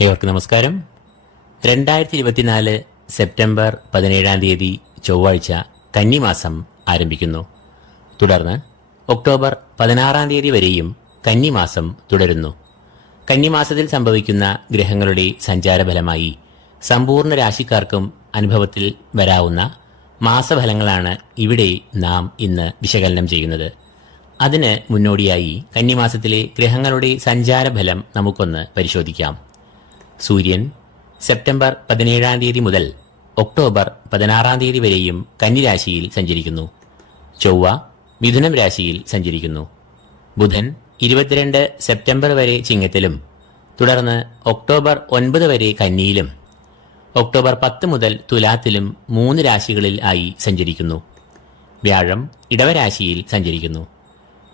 ഏവർക്കും നമസ്കാരം. 2024 സെപ്റ്റംബർ 17 ചൊവ്വാഴ്ച കന്നിമാസം ആരംഭിക്കുന്നു. തുടർന്ന് ഒക്ടോബർ 16 വരെയും കന്നിമാസം തുടരുന്നു. കന്നിമാസത്തിൽ സംഭവിക്കുന്ന ഗ്രഹങ്ങളുടെ സഞ്ചാരഫലമായി സമ്പൂർണ്ണ രാശിക്കാർക്കും അനുഭവത്തിൽ വരാവുന്ന മാസഫലങ്ങളാണ് ഇവിടെ നാം ഇന്ന് വിശകലനം ചെയ്യുന്നത്. അതിന് മുന്നോടിയായി കന്നിമാസത്തിലെ ഗ്രഹങ്ങളുടെ സഞ്ചാരഫലം നമുക്കൊന്ന് പരിശോധിക്കാം. സൂര്യൻ സെപ്റ്റംബർ 17 മുതൽ ഒക്ടോബർ 16 വരെയും കന്നിരാശിയിൽ സഞ്ചരിക്കുന്നു. ചൊവ്വ മിഥുനം രാശിയിൽ സഞ്ചരിക്കുന്നു. ബുധൻ 22 സെപ്റ്റംബർ വരെ ചിങ്ങത്തിലും തുടർന്ന് ഒക്ടോബർ 9 വരെ കന്നിയിലും ഒക്ടോബർ 10 മുതൽ തുലാത്തിലും 3 രാശികളിൽ ആയി സഞ്ചരിക്കുന്നു. വ്യാഴം ഇടവരാശിയിൽ സഞ്ചരിക്കുന്നു.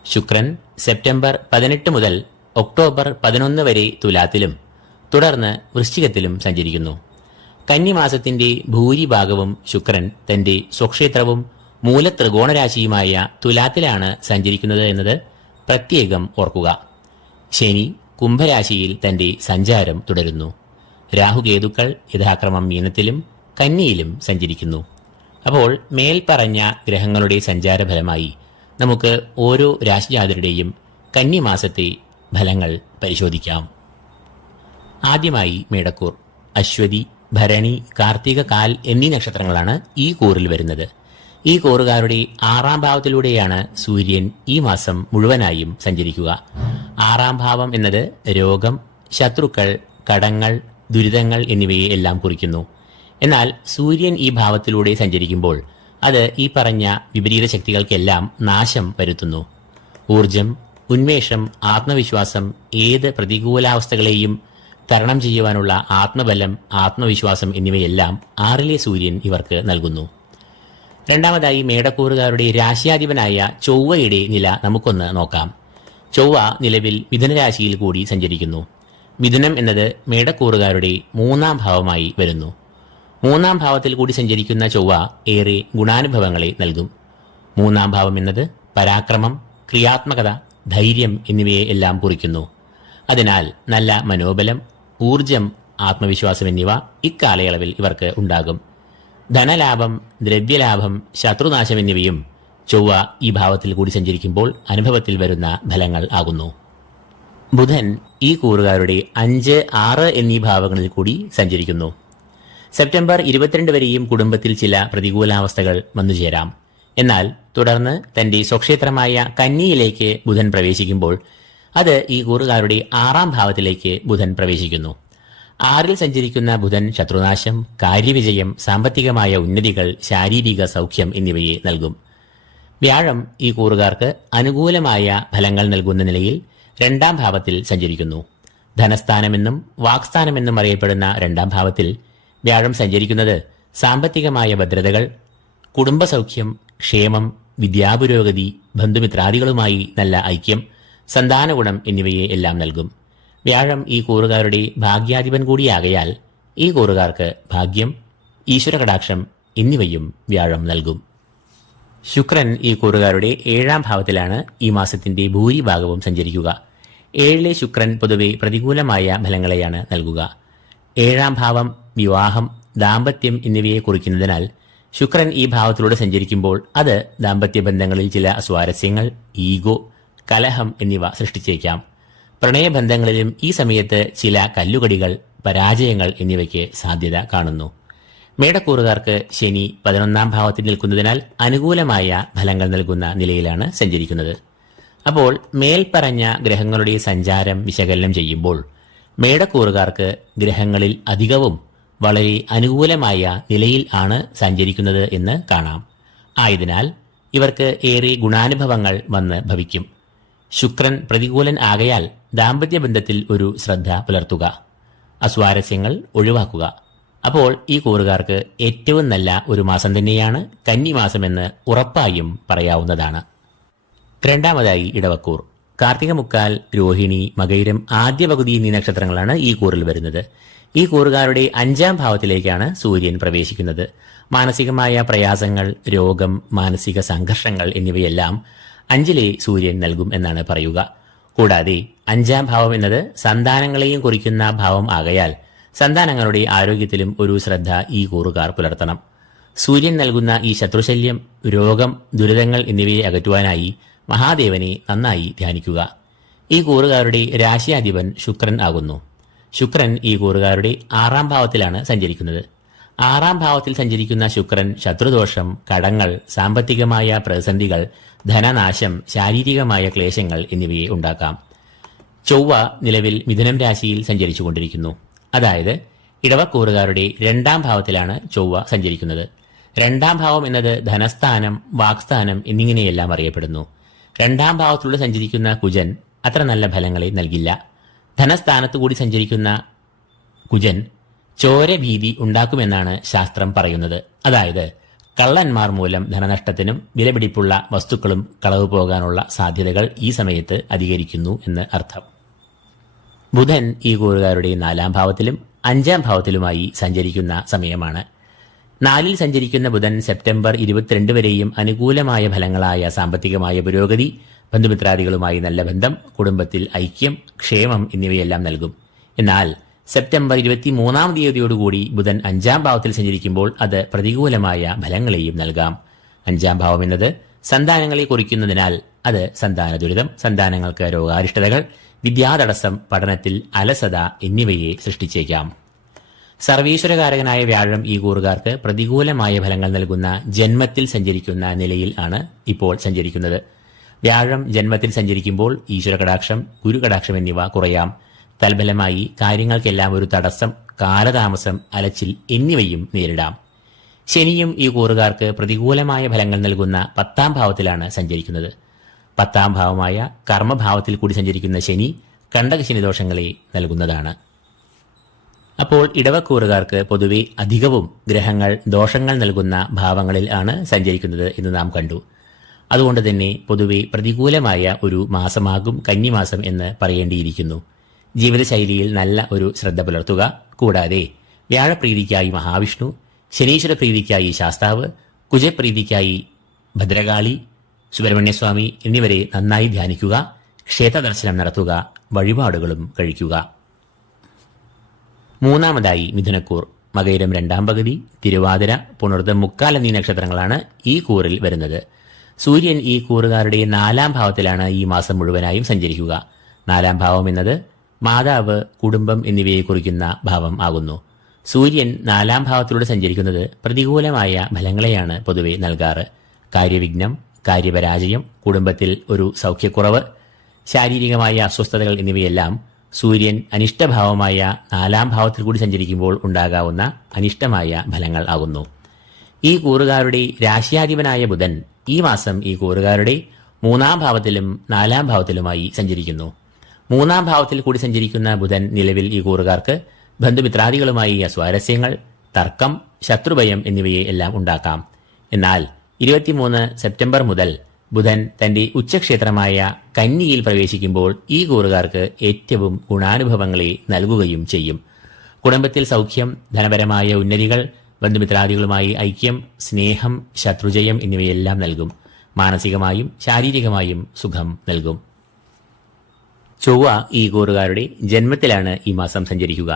ശുക്രൻ സെപ്റ്റംബർ 18 മുതൽ ഒക്ടോബർ 11 വരെ തുലാത്തിലും തുടർന്ന് വൃശ്ചികത്തിലും സഞ്ചരിക്കുന്നു. കന്നിമാസത്തിന്റെ ഭൂരിഭാഗവും ശുക്രൻ തന്റെ സ്വക്ഷേത്രവും മൂലത്രികോണരാശിയുമായ തുലാത്തിലാണ് സഞ്ചരിക്കുന്നത് എന്നത് പ്രത്യേകം ഓർക്കുക. ശനി കുംഭരാശിയിൽ തന്റെ സഞ്ചാരം തുടരുന്നു. രാഹുകേതുക്കൾ യഥാക്രമം മീനത്തിലും കന്നിയിലും സഞ്ചരിക്കുന്നു. അപ്പോൾ മേൽപ്പറഞ്ഞ ഗ്രഹങ്ങളുടെ സഞ്ചാരഫലമായി നമുക്ക് ഓരോ രാശിജാതരുടെയും കന്നിമാസത്തെ ഫലങ്ങൾ പരിശോധിക്കാം. ആദ്യമായി മേടക്കൂർ. അശ്വതി, ഭരണി, കാർത്തിക, കാൽ എന്നീ നക്ഷത്രങ്ങളാണ് ഈ കൂറിൽ വരുന്നത്. ഈ കൂറുകാരുടെ 6ാം ഭാവത്തിലൂടെയാണ് സൂര്യൻ ഈ മാസം മുഴുവനായും സഞ്ചരിക്കുക. 6ാം ഭാവം എന്നത് രോഗം, ശത്രുക്കൾ, കടങ്ങൾ, ദുരിതങ്ങൾ എന്നിവയെ എല്ലാം കുറിക്കുന്നു. എന്നാൽ സൂര്യൻ ഈ ഭാവത്തിലൂടെ സഞ്ചരിക്കുമ്പോൾ അത് ഈ പറഞ്ഞ വിപരീത ശക്തികൾക്കെല്ലാം നാശം വരുത്തുന്നു. ഊർജം, ഉന്മേഷം, ആത്മവിശ്വാസം, ഏത് പ്രതികൂലാവസ്ഥകളെയും തരണം ചെയ്യുവാനുള്ള ആത്മബലം, ആത്മവിശ്വാസം എന്നിവയെല്ലാം 6ലെ സൂര്യൻ ഇവർക്ക് നൽകുന്നു. രണ്ടാമതായി മേടക്കൂറുകാരുടെ രാശിയാധിപനായ ചൊവ്വയുടെ നില നമുക്കൊന്ന് നോക്കാം. ചൊവ്വ നിലവിൽ മിഥുനരാശിയിൽ കൂടി സഞ്ചരിക്കുന്നു. മിഥുനം എന്നത് മേടക്കൂറുകാരുടെ 3ാം ഭാവമായി വരുന്നു. 3ാം ഭാവത്തിൽ കൂടി സഞ്ചരിക്കുന്ന ചൊവ്വ ഏറെ ഗുണാനുഭവങ്ങളെ നൽകും. 3ാം ഭാവം എന്നത് പരാക്രമം, ക്രിയാത്മകത, ധൈര്യം എന്നിവയെ എല്ലാം കുറിക്കുന്നു. അതിനാൽ നല്ല മനോബലം, ഊർജം, ആത്മവിശ്വാസം എന്നിവ ഇക്കാലയളവിൽ ഇവർക്ക് ഉണ്ടാകും. ധനലാഭം, ദ്രവ്യലാഭം, ശത്രുനാശം എന്നിവയും ചൊവ്വ ഈ ഭാവത്തിൽ കൂടി സഞ്ചരിക്കുമ്പോൾ അനുഭവത്തിൽ വരുന്ന ഫലങ്ങൾ ആകുന്നു. ബുധൻ ഈ കൂറുകാരുടെ 5, 6 എന്നീ ഭാവങ്ങളിൽ കൂടി സഞ്ചരിക്കുന്നു. സെപ്റ്റംബർ 22 വരെയും കുടുംബത്തിൽ ചില പ്രതികൂലാവസ്ഥകൾ വന്നുചേരാം. എന്നാൽ തുടർന്ന് തന്റെ സ്വക്ഷേത്രമായ കന്നിയിലേക്ക് ബുധൻ പ്രവേശിക്കുമ്പോൾ അത് ഈ കൂറുകാരുടെ 6ാം ഭാവത്തിലേക്ക് ബുധൻ പ്രവേശിക്കുന്നു. 6ൽ സഞ്ചരിക്കുന്ന ബുധൻ ശത്രുനാശം, കാര്യവിജയം, സാമ്പത്തികമായ ഉന്നതികൾ, ശാരീരിക സൗഖ്യം എന്നിവയെ നൽകും. വ്യാഴം ഈ കൂറുകാർക്ക് അനുകൂലമായ ഫലങ്ങൾ നൽകുന്ന നിലയിൽ 2ാം ഭാവത്തിൽ സഞ്ചരിക്കുന്നു. ധനസ്ഥാനമെന്നും വാക്സ്ഥാനമെന്നും അറിയപ്പെടുന്ന 2ാം ഭാവത്തിൽ വ്യാഴം സഞ്ചരിക്കുന്നത് സാമ്പത്തികമായ ഭദ്രതകൾ, കുടുംബസൗഖ്യം, ക്ഷേമം, വിദ്യാപുരോഗതി, ബന്ധുമിത്രാദികളുമായി നല്ല ഐക്യം, സന്താനഗുണം എന്നിവയെ എല്ലാം നൽകും. വ്യാഴം ഈ കൂറുകാരുടെ ഭാഗ്യാധിപൻ കൂടിയാകയാൽ ഈ കൂറുകാർക്ക് ഭാഗ്യം, ഈശ്വരകടാക്ഷം എന്നിവയും വ്യാഴം നൽകും. ശുക്രൻ ഈ കൂറുകാരുടെ 7ാം ഭാവത്തിലാണ് ഈ മാസത്തിന്റെ ഭൂരിഭാഗവും സഞ്ചരിക്കുക. 7ലെ ശുക്രൻ പൊതുവെ പ്രതികൂലമായ ഫലങ്ങളെയാണ് നൽകുക. 7ാം ഭാവം വിവാഹം, ദാമ്പത്യം എന്നിവയെ കുറിക്കുന്നതിനാൽ ശുക്രൻ ഈ ഭാവത്തിലൂടെ സഞ്ചരിക്കുമ്പോൾ അത് ദാമ്പത്യ ബന്ധങ്ങളിൽ ചില സ്വാരസ്യങ്ങൾ, ഈഗോ, കലഹം എന്നിവ സൃഷ്ടിച്ചേക്കാം. പ്രണയബന്ധങ്ങളിലും ഈ സമയത്ത് ചില കല്ലുകടികൾ, പരാജയങ്ങൾ എന്നിവയ്ക്ക് സാധ്യത കാണുന്നു. മേടക്കൂറുകാർക്ക് ശനി 11ാം ഭാവത്തിൽ നിൽക്കുന്നതിനാൽ അനുകൂലമായ ഫലങ്ങൾ നൽകുന്ന നിലയിലാണ് സഞ്ചരിക്കുന്നത്. അപ്പോൾ മേൽപ്പറഞ്ഞ ഗ്രഹങ്ങളുടെ സഞ്ചാരം വിശകലനം ചെയ്യുമ്പോൾ മേടക്കൂറുകാർക്ക് ഗ്രഹങ്ങളിൽ അധികവും വളരെ അനുകൂലമായ നിലയിൽ ആണ് സഞ്ചരിക്കുന്നത് എന്ന് കാണാം. ആയതിനാൽ ഇവർക്ക് ഏറെ ഗുണാനുഭവങ്ങൾ വന്ന് ഭവിക്കും. ശുക്രൻ പ്രതികൂലൻ ആകയാൽ ദാമ്പത്യ ബന്ധത്തിൽ ഒരു ശ്രദ്ധ പുലർത്തുക, അസ്വാരസ്യങ്ങൾ ഒഴിവാക്കുക. അപ്പോൾ ഈ കൂറുകാർക്ക് ഏറ്റവും നല്ല ഒരു മാസം തന്നെയാണ് കന്നിമാസമെന്ന് ഉറപ്പായും പറയാവുന്നതാണ്. രണ്ടാമതായി ഇടവക്കൂർ. കാർത്തിക മുക്കാൽ, രോഹിണി, മകയിരം, ആദ്യ പകുതി എന്നീ നക്ഷത്രങ്ങളാണ് ഈ കൂറിൽ വരുന്നത്. ഈ കൂറുകാരുടെ 5ാം ഭാവത്തിലേക്കാണ് സൂര്യൻ പ്രവേശിക്കുന്നത്. മാനസികമായ പ്രയാസങ്ങൾ, രോഗം, മാനസിക സംഘർഷങ്ങൾ എന്നിവയെല്ലാം 5ലെ സൂര്യൻ നൽകും എന്നാണ് പറയുക. കൂടാതെ 5-ാം ഭാവം എന്നത് സന്താനങ്ങളെയും കുറിക്കുന്ന ഭാവം ആകയാൽ സന്താനങ്ങളുടെ ആരോഗ്യത്തിലും ഒരു ശ്രദ്ധ ഈ കൂറുകാർ പുലർത്തണം. സൂര്യൻ നൽകുന്ന ഈ ശത്രുശല്യം, രോഗം, ദുരിതങ്ങൾ എന്നിവയെ അകറ്റുവാനായി മഹാദേവനെ നന്നായി ധ്യാനിക്കുക. ഈ കൂറുകാരുടെ രാശിയാധിപൻ ശുക്രൻ ആകുന്നു. ശുക്രൻ ഈ കൂറുകാരുടെ 6-ാം ഭാവത്തിലാണ് സഞ്ചരിക്കുന്നത്. 6-ാം ഭാവത്തിൽ സഞ്ചരിക്കുന്ന ശുക്രൻ ശത്രുദോഷം, കടങ്ങൾ, സാമ്പത്തികമായ പ്രതിസന്ധികൾ, ധനനാശം, ശാരീരികമായ ക്ലേശങ്ങൾ എന്നിവയെ ഉണ്ടാക്കാം. ചൊവ്വ നിലവിൽ മിഥുനം രാശിയിൽ സഞ്ചരിച്ചുകൊണ്ടിരിക്കുന്നു. അതായത് ഇടവക്കൂറുകാരുടെ 2-ാം ഭാവത്തിലാണ് ചൊവ്വ സഞ്ചരിക്കുന്നത്. 2-ാം ഭാവം എന്നത് ധനസ്ഥാനം, വാക്സ്ഥാനം എന്നിങ്ങനെയെല്ലാം അറിയപ്പെടുന്നു. 2-ാം ഭാവത്തിലൂടെ സഞ്ചരിക്കുന്ന കുജൻ അത്ര നല്ല ഫലങ്ങളെ നൽകില്ല. ധനസ്ഥാനത്തുകൂടി സഞ്ചരിക്കുന്ന കുജൻ ചോരഭീതി ഉണ്ടാക്കുമെന്നാണ് ശാസ്ത്രം പറയുന്നത്. അതായത് കള്ളന്മാർ മൂലം ധനനഷ്ടത്തിനും വിലപിടിപ്പുള്ള വസ്തുക്കളും കളവ് പോകാനുള്ള സാധ്യതകൾ ഈ സമയത്ത് അധികരിക്കുന്നു എന്ന് അർത്ഥം. ബുധൻ ഈ കൂറുകാരുടെ 4-ാം ഭാവത്തിലും 5-ാം ഭാവത്തിലുമായി സഞ്ചരിക്കുന്ന സമയമാണ്. 4-ൽ സഞ്ചരിക്കുന്ന ബുധൻ സെപ്റ്റംബർ 22 വരെയും അനുകൂലമായ ഫലങ്ങളായ സാമ്പത്തികമായ പുരോഗതി, ബന്ധുമിത്രാദികളുമായി നല്ല ബന്ധം, കുടുംബത്തിൽ ഐക്യം, ക്ഷേമം എന്നിവയെല്ലാം നൽകും. എന്നാൽ സെപ്റ്റംബർ 23-ാം തീയതിയോടുകൂടി ബുധൻ 5-ാം ഭാവത്തിൽ സഞ്ചരിക്കുമ്പോൾ അത് പ്രതികൂലമായ ഫലങ്ങളെയും നൽകാം. 5-ാം ഭാവം എന്നത് സന്താനങ്ങളെ കുറിക്കുന്നതിനാൽ അത് സന്താന ദുരിതം, സന്താനങ്ങൾക്ക് രോഗാരിഷ്ടതകൾ, വിദ്യാതടസ്സം, പഠനത്തിൽ അലസത എന്നിവയെ സൃഷ്ടിച്ചേക്കാം. സർവീശ്വരകാരകനായ വ്യാഴം ഈ കൂറുകാർക്ക് പ്രതികൂലമായ ഫലങ്ങൾ നൽകുന്ന ജന്മത്തിൽ സഞ്ചരിക്കുന്ന നിലയിൽ ആണ് ഇപ്പോൾ സഞ്ചരിക്കുന്നത്. വ്യാഴം ജന്മത്തിൽ സഞ്ചരിക്കുമ്പോൾ ഈശ്വരകടാക്ഷം, ഗുരുകടാക്ഷം എന്നിവ കുറയാം. തൽഫലമായി കാര്യങ്ങൾക്കെല്ലാം ഒരു തടസ്സം, കാലതാമസം, അലച്ചിൽ എന്നിവയും നേരിടാം. ശനിയും ഈ കൂറുകാർക്ക് പ്രതികൂലമായ ഫലങ്ങൾ നൽകുന്ന 10-ാം ഭാവത്തിലാണ് സഞ്ചരിക്കുന്നത്. 10-ാം ഭാവമായ കർമ്മഭാവത്തിൽ കൂടി സഞ്ചരിക്കുന്ന ശനി കണ്ടകശനി ദോഷങ്ങളെ നൽകുന്നതാണ്. അപ്പോൾ ഇടവക്കൂറുകാർക്ക് പൊതുവെ അധികവും ഗ്രഹങ്ങൾ ദോഷങ്ങൾ നൽകുന്ന ഭാവങ്ങളിൽ ആണ് സഞ്ചരിക്കുന്നത് എന്ന് നാം കണ്ടു. അതുകൊണ്ട് തന്നെ പൊതുവെ പ്രതികൂലമായ ഒരു മാസമാകും കന്നിമാസം എന്ന് പറയേണ്ടിയിരിക്കുന്നു. ജീവിതശൈലിയിൽ നല്ല ഒരു ശ്രദ്ധ പുലർത്തുക. കൂടാതെ വ്യാഴപ്രീതിക്കായി മഹാവിഷ്ണു, ശനീശ്വര പ്രീതിക്കായി ശാസ്താവ്, കുജപ്രീതിക്കായി ഭദ്രകാളി, സുബ്രഹ്മണ്യസ്വാമി എന്നിവരെ നന്നായി ധ്യാനിക്കുക. ക്ഷേത്രദർശനം നടത്തുക. വഴിപാടുകളും കഴിക്കുക. 3-ാമതായി മിഥുനക്കൂർ. മകയിരം 2-ാം പകുതി, തിരുവാതിര, പുണർദം, മുക്കാൽ എന്നീ നക്ഷത്രങ്ങളാണ് ഈ കൂറിൽ വരുന്നത്. സൂര്യൻ ഈ കൂറുകാരുടെ 4-ാം ഭാവത്തിലാണ് ഈ മാസം മുഴുവനായും സഞ്ചരിക്കുക. 4-ാം ഭാവം എന്നത് മാതാവ്, കുടുംബം എന്നിവയെ കുറിക്കുന്ന ഭാവം ആകുന്നു. സൂര്യൻ 4-ാം ഭാവത്തിലൂടെ സഞ്ചരിക്കുന്നത് പ്രതികൂലമായ ഫലങ്ങളെയാണ് പൊതുവെ നൽകാറ്. കാര്യവിഘ്നം, കാര്യപരാജയം, കുടുംബത്തിൽ ഒരു സൗഖ്യക്കുറവ്, ശാരീരികമായ അസ്വസ്ഥതകൾ എന്നിവയെല്ലാം സൂര്യൻ അനിഷ്ടഭാവമായ 4-ാം ഭാവത്തിൽ കൂടി സഞ്ചരിക്കുമ്പോൾ ഉണ്ടാകാവുന്ന അനിഷ്ടമായ ഫലങ്ങൾ ആകുന്നു. ഈ കൂറുകാരുടെ രാശിയാധിപനായ ബുധൻ ഈ മാസം ഈ കൂറുകാരുടെ 3-ാം ഭാവത്തിലും 4-ാം ഭാവത്തിലുമായി സഞ്ചരിക്കുന്നു. 3-ാം ഭാവത്തിൽ കൂടി സഞ്ചരിക്കുന്ന ബുധൻ നിലവിൽ ഈ കൂറുകാർക്ക് ബന്ധുമിത്രാദികളുമായി അസ്വാരസ്യങ്ങൾ, തർക്കം, ശത്രുഭയം എന്നിവയെ എല്ലാം ഉണ്ടാക്കാം. എന്നാൽ 23 സെപ്റ്റംബർ മുതൽ ബുധൻ തന്റെ ഉച്ചക്ഷേത്രമായ കന്നിയിൽ പ്രവേശിക്കുമ്പോൾ ഈ കൂറുകാർക്ക് ഏറ്റവും ഗുണാനുഭവങ്ങളെ നൽകുകയും ചെയ്യും. കുടുംബത്തിൽ സൗഖ്യം, ധനപരമായ ഉന്നതികൾ, ബന്ധുമിത്രാദികളുമായി ഐക്യം, സ്നേഹം, ശത്രുജയം എന്നിവയെല്ലാം നൽകും. മാനസികമായും ശാരീരികമായും സുഖം നൽകും. ചൊവ്വ ഈ കൂറുകാരുടെ ജന്മത്തിലാണ് ഈ മാസം സഞ്ചരിക്കുക.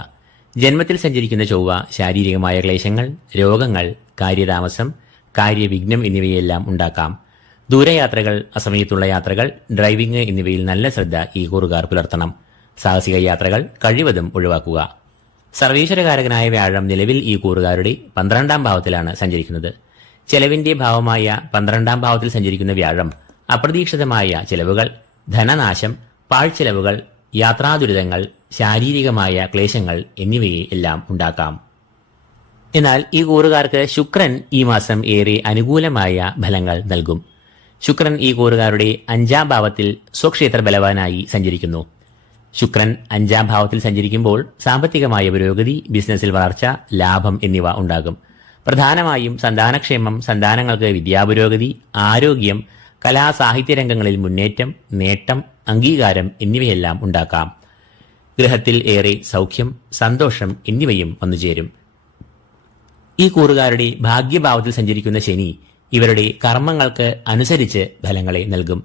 ജന്മത്തിൽ സഞ്ചരിക്കുന്ന ചൊവ്വ ശാരീരികമായ ക്ലേശങ്ങൾ, രോഗങ്ങൾ, കാര്യതാമസം, കാര്യവിഘ്നം എന്നിവയെല്ലാം ഉണ്ടാക്കാം. ദൂരയാത്രകൾ, അസമയത്തുള്ള യാത്രകൾ, ഡ്രൈവിംഗ് എന്നിവയിൽ നല്ല ശ്രദ്ധ ഈ കൂറുകാർ പുലർത്തണം. സാഹസിക യാത്രകൾ കഴിവതും ഒഴിവാക്കുക. സർവീശ്വരകാരകനായ വ്യാഴം നിലവിൽ ഈ കൂറുകാരുടെ 12-ാം ഭാവത്തിലാണ് സഞ്ചരിക്കുന്നത്. ചെലവിന്റെ ഭാവമായ 12-ാം ഭാവത്തിൽ സഞ്ചരിക്കുന്ന വ്യാഴം അപ്രതീക്ഷിതമായ ചെലവുകൾ, ധനനാശം, പാഴ്ചെലവുകൾ, യാത്രാദുരിതങ്ങൾ, ശാരീരികമായ ക്ലേശങ്ങൾ എന്നിവയെ എല്ലാം ഉണ്ടാക്കാം. എന്നാൽ ഈ കൂറുകാർക്ക് ശുക്രൻ ഈ മാസം ഏറെ അനുകൂലമായ ഫലങ്ങൾ നൽകും. ശുക്രൻ ഈ കൂറുകാരുടെ 5-ാം ഭാവത്തിൽ സ്വക്ഷേത്ര ബലവാനായി സഞ്ചരിക്കുന്നു. ശുക്രൻ 5-ാം ഭാവത്തിൽ സഞ്ചരിക്കുമ്പോൾ സാമ്പത്തികമായ പുരോഗതി, ബിസിനസ്സിൽ വളർച്ച, ലാഭം എന്നിവ ഉണ്ടാകും. പ്രധാനമായും സന്താനക്ഷേമം, സന്താനങ്ങൾക്ക് വിദ്യാപുരോഗതി, ആരോഗ്യം, കലാ സാഹിത്യ രംഗങ്ങളിൽ മുന്നേറ്റം, നേട്ടം, അംഗീകാരം എന്നിവയെല്ലാം ഉണ്ടാക്കാം. ഗൃഹത്തിൽ ഏറെ സൗഖ്യം, സന്തോഷം എന്നിവയും വന്നുചേരും. ഈ കൂറുകാരുടെ ഭാഗ്യഭാവത്തിൽ സഞ്ചരിക്കുന്ന ശനി ഇവരുടെ കർമ്മങ്ങൾക്ക് അനുസരിച്ച് ഫലങ്ങളെ നൽകും.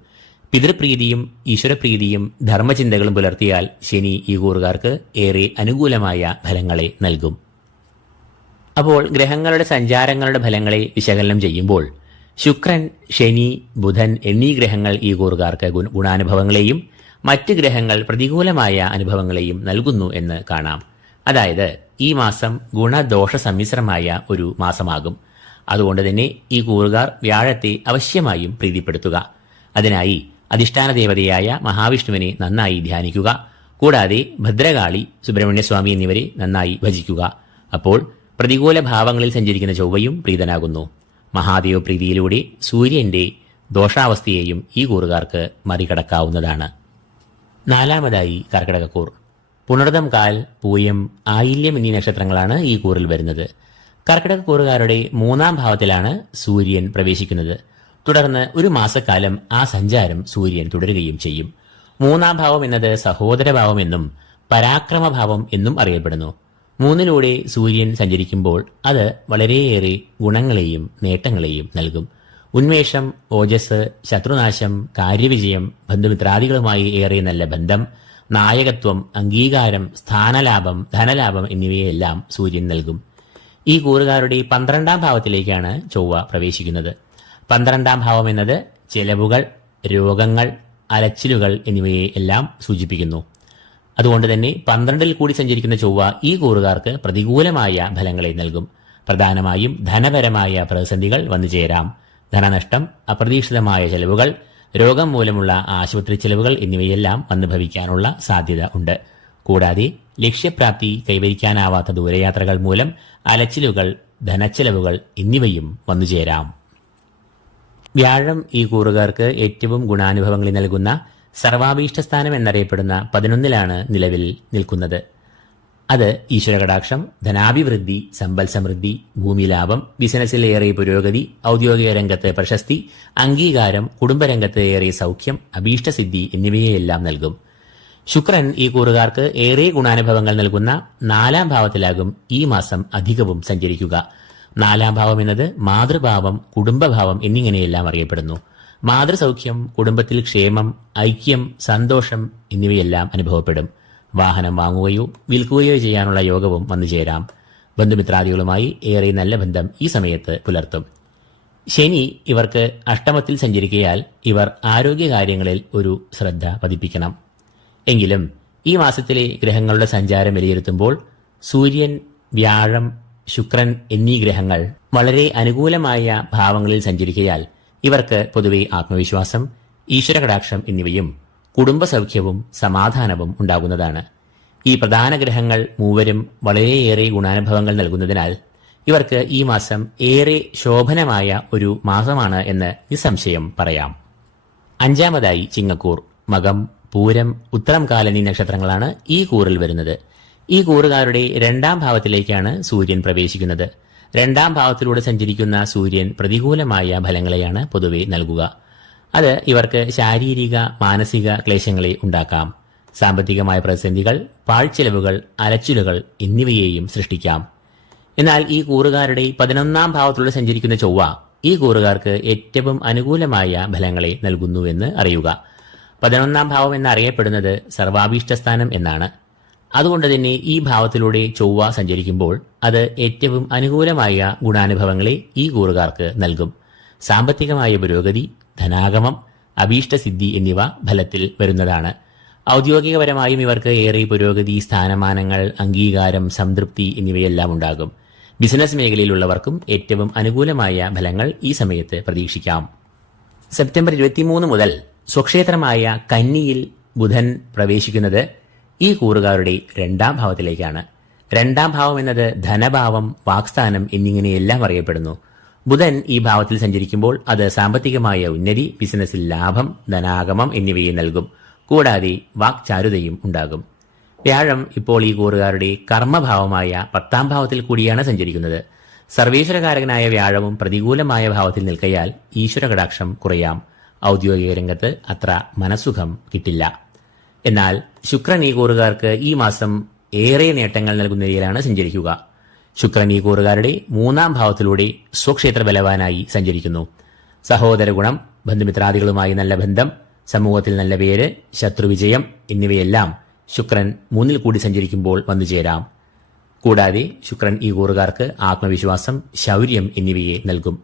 പിതൃപ്രീതിയും ഈശ്വരപ്രീതിയും ധർമ്മചിന്തകളും പുലർത്തിയാൽ ശനി ഈ കൂറുകാർക്ക് ഏറെ അനുകൂലമായ ഫലങ്ങളെ നൽകും. അപ്പോൾ ഗ്രഹങ്ങളുടെ സഞ്ചാരങ്ങളുടെ ഫലങ്ങളെ വിശകലനം ചെയ്യുമ്പോൾ ശുക്രൻ, ശനി, ബുധൻ എന്നീ ഗ്രഹങ്ങൾ ഈ കൂറുകാർക്ക് ഗുണാനുഭവങ്ങളെയും മറ്റ് ഗ്രഹങ്ങൾ പ്രതികൂലമായ അനുഭവങ്ങളെയും നൽകുന്നു എന്ന് കാണാം. അതായത് ഈ മാസം ഗുണദോഷ സമ്മിശ്രമായ ഒരു മാസമാകും. അതുകൊണ്ട് തന്നെ ഈ കൂറുകാർ വ്യാഴത്തെ അവശ്യമായും പ്രീതിപ്പെടുത്തുക. അതിനായി അധിഷ്ഠാന ദേവതയായ മഹാവിഷ്ണുവിനെ നന്നായി ധ്യാനിക്കുക. കൂടാതെ ഭദ്രകാളി, സുബ്രഹ്മണ്യസ്വാമി എന്നിവരെ നന്നായി ഭജിക്കുക. അപ്പോൾ പ്രതികൂല ഭാവങ്ങളിൽ സഞ്ചരിക്കുന്ന ചൊവ്വയും പ്രീതനാകുന്നു. മഹാദേവ പ്രീതിയിലൂടെ സൂര്യന്റെ ദോഷാവസ്ഥയെയും ഈ കൂറുകാർക്ക് മറികടക്കാവുന്നതാണ്. നാലാമതായി കർക്കിടകക്കൂർ. പുണർദം, കാൽ, പൂയം, ആയില്യം എന്നീ നക്ഷത്രങ്ങളാണ് ഈ കൂറിൽ വരുന്നത്. കർക്കിടകക്കൂറുകാരുടെ 3-ാം ഭാവത്തിലാണ് സൂര്യൻ പ്രവേശിക്കുന്നത്. തുടർന്ന് ഒരു മാസക്കാലം ആ സഞ്ചാരം സൂര്യൻ തുടരുകയും ചെയ്യും. 3-ാം ഭാവം എന്നത് സഹോദരഭാവം എന്നും പരാക്രമഭാവം എന്നും അറിയപ്പെടുന്നു. 3-ലൂടെ സൂര്യൻ സഞ്ചരിക്കുമ്പോൾ അത് വളരെയേറെ ഗുണങ്ങളെയും നേട്ടങ്ങളെയും നൽകും. ഉന്മേഷം, ഓജസ്, ശത്രുനാശം, കാര്യവിജയം, ബന്ധുമിത്രാദികളുമായി ഏറെ നല്ല ബന്ധം, നായകത്വം, അംഗീകാരം, സ്ഥാനലാഭം, ധനലാഭം എന്നിവയെല്ലാം സൂര്യൻ നൽകും. ഈ കൂറുകാരുടെ 12-ാം ഭാവത്തിലേക്കാണ് ചൊവ്വ പ്രവേശിക്കുന്നത്. 12-ാം ഭാവം എന്നത് ചെലവുകൾ, രോഗങ്ങൾ, അലച്ചിലുകൾ എന്നിവയെ എല്ലാം സൂചിപ്പിക്കുന്നു. അതുകൊണ്ട് തന്നെ 12-ൽ കൂടി സഞ്ചരിക്കുന്ന ചൊവ്വ ഈ കൂറുകാർക്ക് പ്രതികൂലമായ ഫലങ്ങളെ നൽകും. പ്രധാനമായും ധനപരമായ പ്രതിസന്ധികൾ വന്നു ചേരാം. ധനനഷ്ടം, അപ്രതീക്ഷിതമായ ചെലവുകൾ, രോഗം മൂലമുള്ള ആശുപത്രി ചെലവുകൾ എന്നിവയെല്ലാം വന്നു ഭവിക്കാനുള്ള സാധ്യത ഉണ്ട്. കൂടാതെ ലക്ഷ്യപ്രാപ്തി കൈവരിക്കാനാവാത്ത ദൂരയാത്രകൾ മൂലം അലച്ചിലുകൾ, ധനച്ചെലവുകൾ എന്നിവയും വന്നുചേരാം. വ്യാഴം ഈ കൂറുകാർക്ക് ഏറ്റവും ഗുണാനുഭവങ്ങൾ നൽകുന്ന സർവാഭീഷ്ടസ്ഥാനം എന്നറിയപ്പെടുന്ന 11-ലാണ് നിലവിൽ നിൽക്കുന്നത്. അത് ഈശ്വരകടാക്ഷം, ധനാഭിവൃദ്ധി, സമ്പൽ സമൃദ്ധി, ഭൂമിലാഭം, ബിസിനസ്സിൽ ഏറെ പുരോഗതി, ഔദ്യോഗിക രംഗത്ത് പ്രശസ്തി, അംഗീകാരം, കുടുംബരംഗത്ത് ഏറെ സൗഖ്യം, അഭീഷ്ടസിദ്ധി എന്നിവയെല്ലാം നൽകും. ശുക്രൻ ഈ കൂറുകാർക്ക് ഏറെ ഗുണാനുഭവങ്ങൾ നൽകുന്ന 4-ാം ഭാവത്തിലാകും ഈ മാസം അധികവും സഞ്ചരിക്കുക. 4-ാം ഭാവം എന്നത് മാതൃഭാവം, കുടുംബഭാവം എന്നിങ്ങനെയെല്ലാം അറിയപ്പെടുന്നു. മാതൃസൗഖ്യം, കുടുംബത്തിൽ ക്ഷേമം, ഐക്യം, സന്തോഷം എന്നിവയെല്ലാം അനുഭവപ്പെടും. വാഹനം വാങ്ങുകയോ വിൽക്കുകയോ ചെയ്യാനുള്ള യോഗവും വന്നുചേരാം. ബന്ധുമിത്രാദികളുമായി ഏറെ നല്ല ബന്ധം ഈ സമയത്ത് പുലർത്തും. ശനി ഇവർക്ക് അഷ്ടമത്തിൽ സഞ്ചരിക്കയാൽ ഇവർ ആരോഗ്യകാര്യങ്ങളിൽ ഒരു ശ്രദ്ധ പതിപ്പിക്കണം. എങ്കിലും ഈ മാസത്തിലെ ഗ്രഹങ്ങളുടെ സഞ്ചാരം വിലയിരുത്തുമ്പോൾ സൂര്യൻ, വ്യാഴം, ശുക്രൻ എന്നീ ഗ്രഹങ്ങൾ വളരെ അനുകൂലമായ ഭാവങ്ങളിൽ സഞ്ചരിക്കയാൽ ഇവർക്ക് പൊതുവെ ആത്മവിശ്വാസം, ഈശ്വരകടാക്ഷം എന്നിവയും കുടുംബസൗഖ്യവും സമാധാനവും ഉണ്ടാകുന്നതാണ്. ഈ പ്രധാന ഗ്രഹങ്ങൾ മൂവരും വളരെയേറെ ഗുണാനുഭവങ്ങൾ നൽകുന്നതിനാൽ ഇവർക്ക് ഈ മാസം ഏറെ ശോഭനമായ ഒരു മാസമാണ് എന്ന് നിസ്സംശയം പറയാം. 5-മതായി ചിങ്ങക്കൂർ. മകം, പൂരം, ഉത്തരം, കാൽ എന്നീ നക്ഷത്രങ്ങളാണ് ഈ കൂറിൽ വരുന്നത്. ഈ കൂറുകാരുടെ 2-ാം ഭാവത്തിലേക്കാണ് സൂര്യൻ പ്രവേശിക്കുന്നത്. 2-ാം ഭാവത്തിലൂടെ സഞ്ചരിക്കുന്ന സൂര്യൻ പ്രതികൂലമായ ഫലങ്ങളെയാണ് പൊതുവെ നൽകുക. അത് ഇവർക്ക് ശാരീരിക, മാനസിക ക്ലേശങ്ങളെ ഉണ്ടാക്കാം. സാമ്പത്തികമായ പ്രതിസന്ധികൾ, പാഴ്ചെലവുകൾ, അലച്ചിലുകൾ എന്നിവയെയും സൃഷ്ടിക്കാം. എന്നാൽ ഈ കൂറുകാരുടെ 11-ാം ഭാവത്തിലൂടെ സഞ്ചരിക്കുന്ന ചൊവ്വ ഈ കൂറുകാർക്ക് ഏറ്റവും അനുകൂലമായ ഫലങ്ങളെ നൽകുന്നുവെന്ന് അറിയുക. 11-ാം ഭാവം എന്നറിയപ്പെടുന്നത് സർവാഭീഷ്ടസ്ഥാനം എന്നാണ്. അതുകൊണ്ട് തന്നെ ഈ ഭാവത്തിലൂടെ ചൊവ്വ സഞ്ചരിക്കുമ്പോൾ അത് ഏറ്റവും അനുകൂലമായ ഗുണാനുഭവങ്ങളെ ഈ കൂറുകാർക്ക് നൽകും. സാമ്പത്തികമായ പുരോഗതി, ധനാഗമം, അഭീഷ്ടസിദ്ധി എന്നിവ ഫലത്തിൽ വരുന്നതാണ്. ഔദ്യോഗികപരമായും ഇവർക്ക് ഏറെ പുരോഗതി, സ്ഥാനമാനങ്ങൾ, അംഗീകാരം, സംതൃപ്തി എന്നിവയെല്ലാം ഉണ്ടാകും. ബിസിനസ് മേഖലയിലുള്ളവർക്കും ഏറ്റവും അനുകൂലമായ ഫലങ്ങൾ ഈ സമയത്ത് പ്രതീക്ഷിക്കാം. സെപ്റ്റംബർ 23 മുതൽ സ്വക്ഷേത്രമായ കന്നിയിൽ ബുധൻ പ്രവേശിക്കുന്നത് ഈ കൂറുകാരുടെ 2-ാം ഭാവത്തിലേക്കാണ്. 2-ാം ഭാവം എന്നത് ധനഭാവം, വാക്സ്ഥാനം എന്നിങ്ങനെയെല്ലാം അറിയപ്പെടുന്നു. ബുധൻ ഈ ഭാവത്തിൽ സഞ്ചരിക്കുമ്പോൾ അത് സാമ്പത്തികമായ ഉന്നതി, ബിസിനസ്സിൽ ലാഭം, ധനാഗമം എന്നിവയെ നൽകും. കൂടാതെ വാക്ചാരുതയും ഉണ്ടാകും. വ്യാഴം ഇപ്പോൾ ഈ കൂറുകാരുടെ കർമ്മഭാവമായ 10-ാം ഭാവത്തിൽ കൂടിയാണ് സഞ്ചരിക്കുന്നത്. സർവേശ്വരകാരകനായ വ്യാഴവും പ്രതികൂലമായ ഭാവത്തിൽ നിൽക്കയാൽ ഈശ്വരകടാക്ഷം കുറയാം. ഔദ്യോഗിക രംഗത്ത് അത്ര മനസുഖം കിട്ടില്ല. എന്നാൽ ശുക്രൻ ഈ കൂറുകാർക്ക് ഈ മാസം ഏറെ നേട്ടങ്ങൾ നൽകുന്ന രീതിയിലാണ് സഞ്ചരിക്കുക. ശുക്രൻ ഈ കൂറുകാരുടെ 3-ാം ഭാവത്തിലൂടെ സ്വക്ഷേത്ര ബലവാനായി സഞ്ചരിക്കുന്നു. സഹോദര ഗുണം, ബന്ധുമിത്രാദികളുമായി നല്ല ബന്ധം, സമൂഹത്തിൽ നല്ല പേര്, ശത്രുവിജയം എന്നിവയെല്ലാം ശുക്രൻ 3-ൽ കൂടി സഞ്ചരിക്കുമ്പോൾ വന്നു ചേരാം. കൂടാതെ ശുക്രൻ ഈ കൂറുകാർക്ക് ആത്മവിശ്വാസം, ശൗര്യം എന്നിവയെ നൽകും.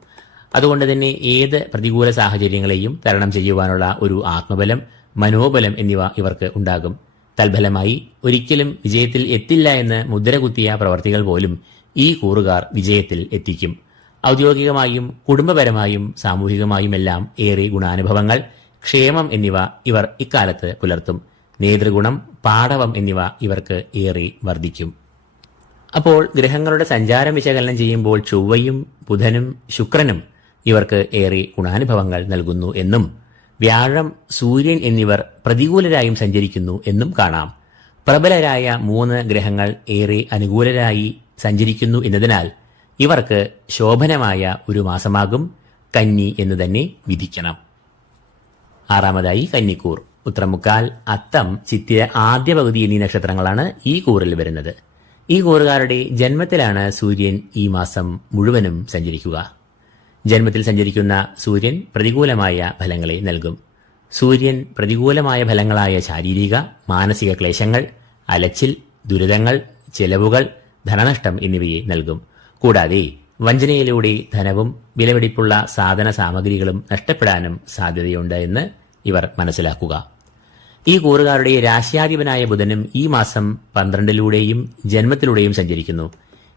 അതുകൊണ്ട് തന്നെ ഏത് പ്രതികൂല സാഹചര്യങ്ങളെയും തരണം ചെയ്യുവാനുള്ള ഒരു ആത്മബലം, മനോബലം എന്നിവ ഇവർക്ക് ഉണ്ടാകും. തൽഫലമായി ഒരിക്കലും വിജയത്തിൽ എത്തില്ല എന്ന് മുദ്രകുത്തിയ പ്രവർത്തികൾ പോലും ഈ കൂറുകാർ വിജയത്തിൽ എത്തിക്കും. ഔദ്യോഗികമായും കുടുംബപരമായും സാമൂഹികമായുമെല്ലാം ഏറെ ഗുണാനുഭവങ്ങൾ, ക്ഷേമം എന്നിവ ഇവർ ഇക്കാലത്ത് പുലർത്തും. നേതൃഗുണം, പാടവം എന്നിവ ഇവർക്ക് ഏറെ വർദ്ധിക്കും. അപ്പോൾ ഗ്രഹങ്ങളുടെ സഞ്ചാരം വിശകലനം ചെയ്യുമ്പോൾ ചൊവ്വയും ബുധനും ശുക്രനും ഇവർക്ക് ഏറെ ഗുണാനുഭവങ്ങൾ നൽകുന്നു എന്നും വ്യാഴം, സൂര്യൻ എന്നിവർ പ്രതികൂലരായും സഞ്ചരിക്കുന്നു എന്നും കാണാം. പ്രബലരായ 3 ഗ്രഹങ്ങൾ ഏറെ അനുകൂലരായി സഞ്ചരിക്കുന്നു എന്നതിനാൽ ഇവർക്ക് ശോഭനമായ ഒരു മാസമാകും കന്നി എന്ന് തന്നെ വിധിക്കണം. 6-മതായി കന്നിക്കൂർ. ഉത്രമുക്കാൽ, അത്തം, ചിത്തിര ആദ്യ പകുതി എന്നീ നക്ഷത്രങ്ങളാണ് ഈ കൂറിൽ വരുന്നത്. ഈ കൂറുകാരുടെ ജന്മത്തിലാണ് സൂര്യൻ ഈ മാസം മുഴുവനും സഞ്ചരിക്കുക. ജന്മത്തിൽ സഞ്ചരിക്കുന്ന സൂര്യൻ പ്രതികൂലമായ ഫലങ്ങളെ നൽകും. സൂര്യൻ പ്രതികൂലമായ ഫലങ്ങളായ ശാരീരിക, മാനസിക ക്ലേശങ്ങൾ, അലച്ചിൽ, ദുരിതങ്ങൾ, ചെലവുകൾ, ധനനഷ്ടം എന്നിവയെ നൽകും. കൂടാതെ വഞ്ചനയിലൂടെ ധനവും വിലപിടിപ്പുള്ള സാധന സാമഗ്രികളും നഷ്ടപ്പെടാനും സാധ്യതയുണ്ട് എന്ന് ഇവർ മനസ്സിലാക്കുക. ഈ കൂറുകാരുടെ രാശ്യാധിപനായ ബുധനും ഈ മാസം 12-ലൂടെയും ജന്മത്തിലൂടെയും സഞ്ചരിക്കുന്നു.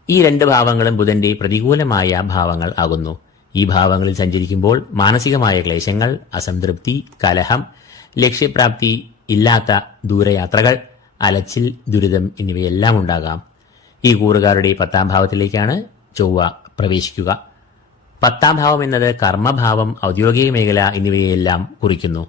ഈ 2 ഭാവങ്ങളും ബുധന്റെ പ്രതികൂലമായ ഭാവങ്ങൾ ആകുന്നു. ഈ ഭാവങ്ങളിൽ സഞ്ചരിക്കുമ്പോൾ മാനസികമായ ക്ലേശങ്ങൾ, അസംതൃപ്തി, കലഹം, ലക്ഷ്യപ്രാപ്തി ഇല്ലാത്ത ദൂരയാത്രകൾ, അലച്ചിൽ, ദുരിതം എന്നിവയെല്ലാം ഉണ്ടാകാം. ഈ കൂറുകാരുടെ 10-ാം ഭാവത്തിലേക്കാണ് ചൊവ്വ പ്രവേശിക്കുക. 10-ാം ഭാവം എന്നത് കർമ്മഭാവം, ഔദ്യോഗിക മേഖല എന്നിവയെല്ലാം കുറിക്കുന്നു.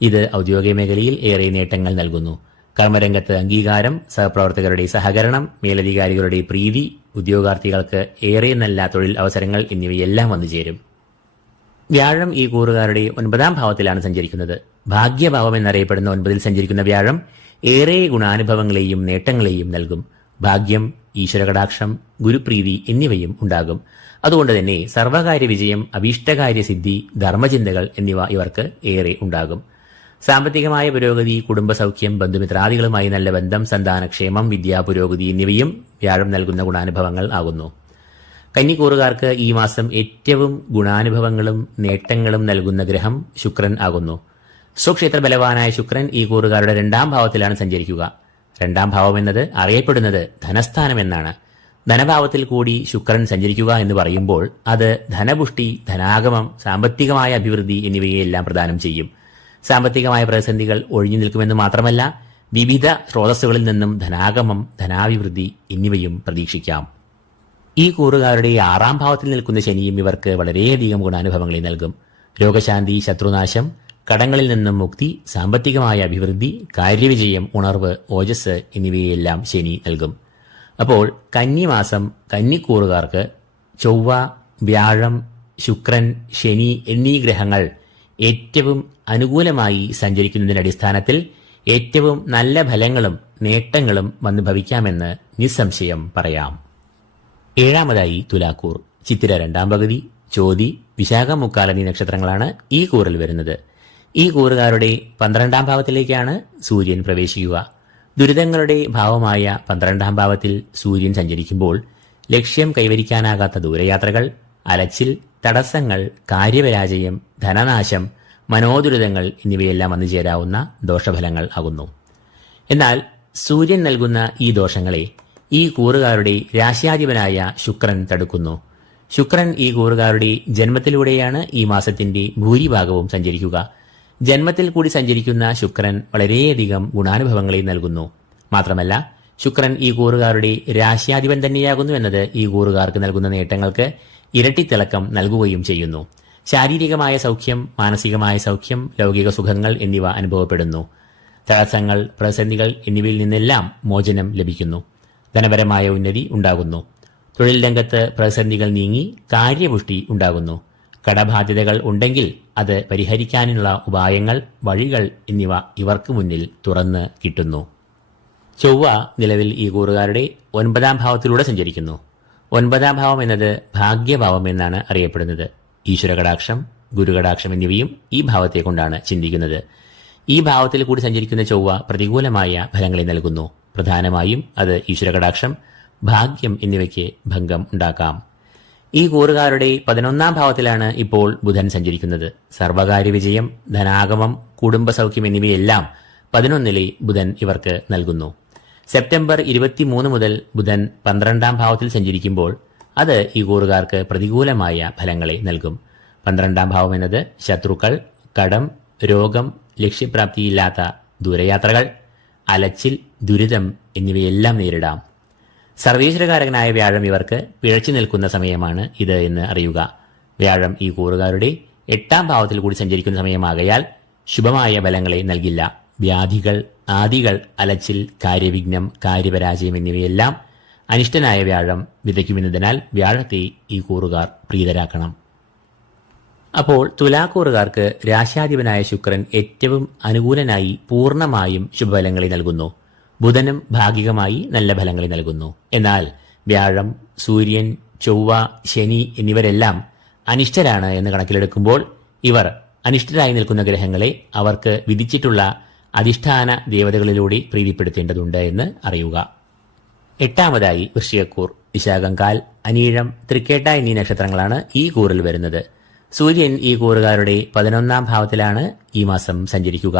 ഇത് ഔദ്യോഗിക മേഖലയിൽ ഏറെ നേട്ടങ്ങൾ നൽകുന്നു. കർമ്മരംഗത്ത് അംഗീകാരം, സഹപ്രവർത്തകരുടെ സഹകരണം, മേലധികാരികളുടെ പ്രീതി, ഉദ്യോഗാർത്ഥികൾക്ക് ഏറെ നല്ല തൊഴിൽ അവസരങ്ങൾ എന്നിവയെല്ലാം വന്നുചേരും. വ്യാഴം ഈ കൂറുകാരുടെ 9-ാം ഭാവത്തിലാണ് സഞ്ചരിക്കുന്നത്. ഭാഗ്യഭാവം എന്നറിയപ്പെടുന്ന 9-ൽ സഞ്ചരിക്കുന്ന വ്യാഴം ഏറെ ഗുണാനുഭവങ്ങളെയും നേട്ടങ്ങളെയും നൽകും. ഭാഗ്യം, ഈശ്വരകടാക്ഷം, ഗുരുപ്രീതി എന്നിവയും ഉണ്ടാകും. അതുകൊണ്ട് തന്നെ സർവകാര്യ വിജയം, അഭീഷ്ടകാര്യസിദ്ധി, ധർമ്മചിന്തകൾ എന്നിവ ഇവർക്ക് ഏറെ ഉണ്ടാകും. സാമ്പത്തികമായ പുരോഗതി, കുടുംബസൗഖ്യം, ബന്ധുമിത്രാദികളുമായി നല്ല ബന്ധം, സന്താനക്ഷേമം, വിദ്യാപുരോഗതി എന്നിവയും വ്യാഴം നൽകുന്ന ഗുണാനുഭവങ്ങൾ ആകുന്നു. കന്നിക്കൂറുകാർക്ക് ഈ മാസം ഏറ്റവും ഗുണാനുഭവങ്ങളും നേട്ടങ്ങളും നൽകുന്ന ഗ്രഹം ശുക്രൻ ആകുന്നു. സ്വക്ഷേത്ര ബലവാനായ ശുക്രൻ ഈ കൂറുകാരുടെ 2-ാം ഭാവത്തിലാണ് സഞ്ചരിക്കുക. 2-ാം ഭാവം എന്നത് അറിയപ്പെടുന്നത് ധനസ്ഥാനം എന്നാണ്. ധനഭാവത്തിൽ കൂടി ശുക്രൻ സഞ്ചരിക്കുക എന്ന് പറയുമ്പോൾ അത് ധനപുഷ്ടി, ധനാഗമം, സാമ്പത്തികമായ അഭിവൃദ്ധി എന്നിവയെല്ലാം പ്രദാനം ചെയ്യും. സാമ്പത്തികമായ പ്രതിസന്ധികൾ ഒഴിഞ്ഞു നിൽക്കുമെന്ന് മാത്രമല്ല, വിവിധ സ്രോതസ്സുകളിൽ നിന്നും ധനാഗമം, ധനാഭിവൃദ്ധി എന്നിവയും പ്രതീക്ഷിക്കാം. ഈ കൂറുകാരുടെ 6-ാം ഭാവത്തിൽ നിൽക്കുന്ന ശനിയും ഇവർക്ക് വളരെയധികം ഗുണാനുഭവങ്ങളെ നൽകും. രോഗശാന്തി, ശത്രുനാശം, കടങ്ങളിൽ നിന്നും മുക്തി, സാമ്പത്തികമായ അഭിവൃദ്ധി, കാര്യവിജയം, ഉണർവ്, ഓജസ് എന്നിവയെല്ലാം ശനി നൽകും. അപ്പോൾ കന്നിമാസം കന്നിക്കൂറുകാർക്ക് ചൊവ്വ, വ്യാഴം, ശുക്രൻ, ശനി എന്നീ ഗ്രഹങ്ങൾ ഏറ്റവും അനുകൂലമായി സഞ്ചരിക്കുന്നതിന്റെ അടിസ്ഥാനത്തിൽ ഏറ്റവും നല്ല ഫലങ്ങളും നേട്ടങ്ങളും വന്നു ഭവിക്കാമെന്ന് നിസ്സംശയം പറയാം. 7-മതായി തുലാക്കൂർ. ചിത്തിര 2-ാം പകുതി, ചോതി, വിശാഖം, മുക്കാൽ എന്നീ നക്ഷത്രങ്ങളാണ് ഈ കൂറിൽ വരുന്നത്. ഈ കൂറുകാരുടെ 12-ാം ഭാവത്തിലേക്കാണ് സൂര്യൻ പ്രവേശിക്കുക. ദുരിതങ്ങളുടെ ഭാവമായ 12-ാം ഭാവത്തിൽ സൂര്യൻ സഞ്ചരിക്കുമ്പോൾ ലക്ഷ്യം കൈവരിക്കാനാകാത്ത ദൂരയാത്രകൾ, അലച്ചിൽ, തടസ്സങ്ങൾ, കാര്യപരാജയം, ധനനാശം, മനോദുരിതങ്ങൾ എന്നിവയെല്ലാം വന്നു ചേരാവുന്ന ദോഷഫലങ്ങൾ ആകുന്നു. എന്നാൽ സൂര്യൻ നൽകുന്ന ഈ ദോഷങ്ങളെ ഈ കൂറുകാരുടെ രാശ്യാധിപനായ ശുക്രൻ തടുക്കുന്നു. ശുക്രൻ ഈ കൂറുകാരുടെ ജന്മത്തിലൂടെയാണ് ഈ മാസത്തിന്റെ ഭൂരിഭാഗവും സഞ്ചരിക്കുക. ജന്മത്തിൽ കൂടി സഞ്ചരിക്കുന്ന ശുക്രൻ വളരെയധികം ഗുണാനുഭവങ്ങളെ നൽകുന്നു. മാത്രമല്ല, ശുക്രൻ ഈ കൂറുകാരുടെ രാശ്യാധിപൻ തന്നെയാകുന്നു എന്നത് ഈ കൂറുകാർക്ക് നൽകുന്ന നേട്ടങ്ങൾക്ക് ഇരട്ടിത്തിളക്കം നൽകുകയും ചെയ്യുന്നു. ശാരീരികമായ സൗഖ്യം, മാനസികമായ സൗഖ്യം, ലൗകിക സുഖങ്ങൾ എന്നിവ അനുഭവപ്പെടുന്നു. തടസ്സങ്ങൾ, പ്രതിസന്ധികൾ എന്നിവയിൽ നിന്നെല്ലാം മോചനം ലഭിക്കുന്നു. ധനപരമായ ഉന്നതി ഉണ്ടാകുന്നു. തൊഴിൽ രംഗത്ത് പ്രതിസന്ധികൾ നീങ്ങി കാര്യപുഷ്ടി ഉണ്ടാകുന്നു. കടബാധ്യതകൾ ഉണ്ടെങ്കിൽ അത് പരിഹരിക്കാനുള്ള ഉപായങ്ങൾ, വഴികൾ എന്നിവ ഇവർക്ക് മുന്നിൽ തുറന്ന് കിട്ടുന്നു. ചൊവ്വ നിലവിൽ ഈ കൂറുകാരുടെ 9-ാം ഭാവത്തിലൂടെ സഞ്ചരിക്കുന്നു. 9-ാം ഭാവം എന്നത് ഭാഗ്യഭാവം എന്നാണ് അറിയപ്പെടുന്നത്. ഈശ്വരകടാക്ഷം, ഗുരുകടാക്ഷം എന്നിവയും ഈ ഭാവത്തെ കൊണ്ടാണ് ചിന്തിക്കുന്നത്. ഈ ഭാവത്തിൽ കൂടി സഞ്ചരിക്കുന്ന ചൊവ്വ പ്രതികൂലമായ ഫലങ്ങളെ നൽകുന്നു. പ്രധാനമായും അത് ഈശ്വരകടാക്ഷം, ഭാഗ്യം എന്നിവയ്ക്ക് ഭംഗം ഉണ്ടാക്കാം. ഈ കൂറുകാരുടെ 11ാം ഭാവത്തിലാണ് ഇപ്പോൾ ബുധൻ സഞ്ചരിക്കുന്നത്. സർവകാര്യ വിജയം, ധനാഗമം, കുടുംബസൗഖ്യം എന്നിവയെല്ലാം 11ലെ ബുധൻ ഇവർക്ക് നൽകുന്നു. സെപ്റ്റംബർ 23 മുതൽ ബുധൻ 12ാം ഭാവത്തിൽ സഞ്ചരിക്കുമ്പോൾ അത് ഈ കൂറുകാർക്ക് പ്രതികൂലമായ ഫലങ്ങളെ നൽകും. 12ാം ഭാവം എന്നത് ശത്രുക്കൾ, കടം, രോഗം, ലക്ഷ്യപ്രാപ്തിയില്ലാത്ത ദൂരയാത്രകൾ, അലച്ചിൽ, ദുരിതം എന്നിവയെല്ലാം നേരിടാം. സർവീശ്വരകാരകനായ വ്യാഴം ഇവർക്ക് പിഴച്ചു നിൽക്കുന്ന സമയമാണ് ഇത് എന്ന് അറിയുക. വ്യാഴം ഈ കൂറുകാരുടെ 8ാം ഭാവത്തിൽ കൂടി സഞ്ചരിക്കുന്ന സമയമാകയാൽ ശുഭമായ ഫലങ്ങളെ നൽകില്ല. വ്യാധികൾ, ആദികൾ, അലച്ചിൽ, കാര്യവിഘ്നം, കാര്യപരാജയം എന്നിവയെല്ലാം അനിഷ്ടനായ വ്യാഴം വിതയ്ക്കുമെന്നതിനാൽ വ്യാഴത്തെ ഈ കൂറുകാർ പ്രീതരാക്കണം. അപ്പോൾ തുലാക്കൂറുകാർക്ക് രാശാധിപനായ ശുക്രൻ ഏറ്റവും അനുകൂലനായി പൂർണ്ണമായും ശുഭഫലങ്ങളെ നൽകുന്നു. ബുധനും ഭാഗികമായി നല്ല ഫലങ്ങളെ നൽകുന്നു. എന്നാൽ വ്യാഴം, സൂര്യൻ, ചൊവ്വ, ശനി എന്നിവരെല്ലാം അനിഷ്ടരാണ് എന്ന് കണക്കിലെടുക്കുമ്പോൾ ഇവർ അനിഷ്ടരായി നിൽക്കുന്ന ഗ്രഹങ്ങളെ അവർക്ക് വിധിച്ചിട്ടുള്ള അധിഷ്ഠാന ദേവതകളിലൂടെ പ്രീതിപ്പെടുത്തേണ്ടതുണ്ട് എന്ന് അറിയുക. 8ാമതായി വൃശ്ചികക്കൂർ. വിശാഖംകാൽ, അനീഴം, തൃക്കേട്ട എന്നീ നക്ഷത്രങ്ങളാണ് ഈ കൂറിൽ വരുന്നത്. സൂര്യൻ ഈ കൂറുകാരുടെ 11ാം ഭാവത്തിലാണ് ഈ മാസം സഞ്ചരിക്കുക.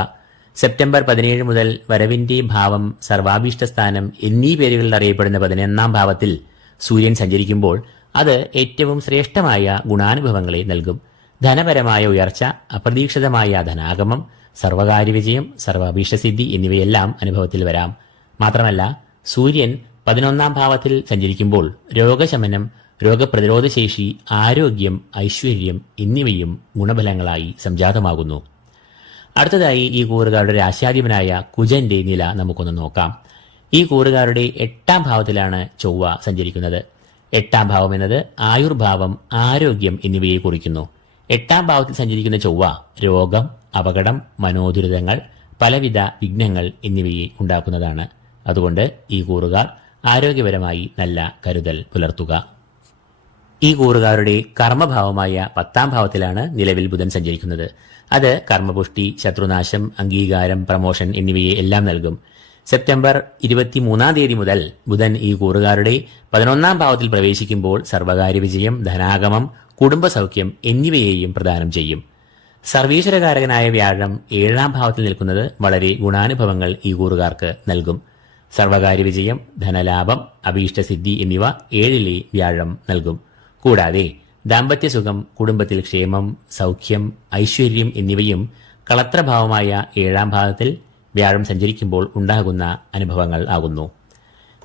സെപ്റ്റംബർ 17 മുതൽ വരവിന്റെ ഭാവം, സർവാഭീഷ്ടസ്ഥാനം എന്നീ പേരുകളിൽ അറിയപ്പെടുന്ന 11ാം ഭാവത്തിൽ സൂര്യൻ സഞ്ചരിക്കുമ്പോൾ അത് ഏറ്റവും ശ്രേഷ്ഠമായ ഗുണാനുഭവങ്ങളെ നൽകും. ധനപരമായ ഉയർച്ച, അപ്രതീക്ഷിതമായ ധനാഗമം, സർവകാര്യ വിജയം, സർവാഭീഷ്ടസിദ്ധി എന്നിവയെല്ലാം അനുഭവത്തിൽ വരാം. മാത്രമല്ല സൂര്യൻ 11ാം ഭാവത്തിൽ സഞ്ചരിക്കുമ്പോൾ രോഗശമനം, രോഗപ്രതിരോധശേഷി, ആരോഗ്യം, ഐശ്വര്യം എന്നിവയും ഗുണഫലങ്ങളായി സംജാതമാകുന്നു. അടുത്തതായി ഈ കൂറുകാരുടെ രാശ്യാധിപനായ കുജന്റെ നില നമുക്കൊന്ന് നോക്കാം. ഈ കൂറുകാരുടെ 8ാം ഭാവത്തിലാണ് ചൊവ്വ സഞ്ചരിക്കുന്നത്. 8ാം ഭാവം എന്നത് ആയുർഭാവം, ആരോഗ്യം എന്നിവയെ കുറിക്കുന്നു. 8ാം ഭാവത്തിൽ സഞ്ചരിക്കുന്ന ചൊവ്വ രോഗം, അപകടം, മനോദുരിതങ്ങൾ, പലവിധ വിഘ്നങ്ങൾ എന്നിവയെ ഉണ്ടാക്കുന്നതാണ്. അതുകൊണ്ട് ഈ കൂറുകാർ ആരോഗ്യപരമായി നല്ല കരുതൽ പുലർത്തുക. ഈ കൂറുകാരുടെ കർമ്മഭാവമായ 10ാം ഭാവത്തിലാണ് നിലവിൽ ബുധൻ സഞ്ചരിക്കുന്നത്. അത് കർമ്മപുഷ്ടി, ശത്രുനാശം, അംഗീകാരം, പ്രമോഷൻ എന്നിവയെ എല്ലാം നൽകും. സെപ്റ്റംബർ 23 തീയതി മുതൽ ബുധൻ ഈ കൂറുകാരുടെ 11ാം ഭാവത്തിൽ പ്രവേശിക്കുമ്പോൾ സർവകാര്യ വിജയം, ധനാഗമം, കുടുംബസൗഖ്യം എന്നിവയെയും പ്രദാനം ചെയ്യും. സർവീശ്വരകാരകനായ വ്യാഴം 7ാം ഭാവത്തിൽ നിൽക്കുന്നത് വളരെ ഗുണാനുഭവങ്ങൾ ഈ കൂറുകാർക്ക് നൽകും. സർവകാര്യ വിജയം, ധനലാഭം, അഭീഷ്ടസിദ്ധി എന്നിവ 7ലെ വ്യാഴം നൽകും. കൂടാതെ ദാമ്പത്യസുഖം, കുടുംബത്തിൽ ക്ഷേമം, സൗഖ്യം, ഐശ്വര്യം എന്നിവയും കളത്രഭാവമായ 7ാം ഭാവത്തിൽ വ്യാഴം സഞ്ചരിക്കുമ്പോൾ ഉണ്ടാകുന്ന അനുഭവങ്ങൾ ആകുന്നു.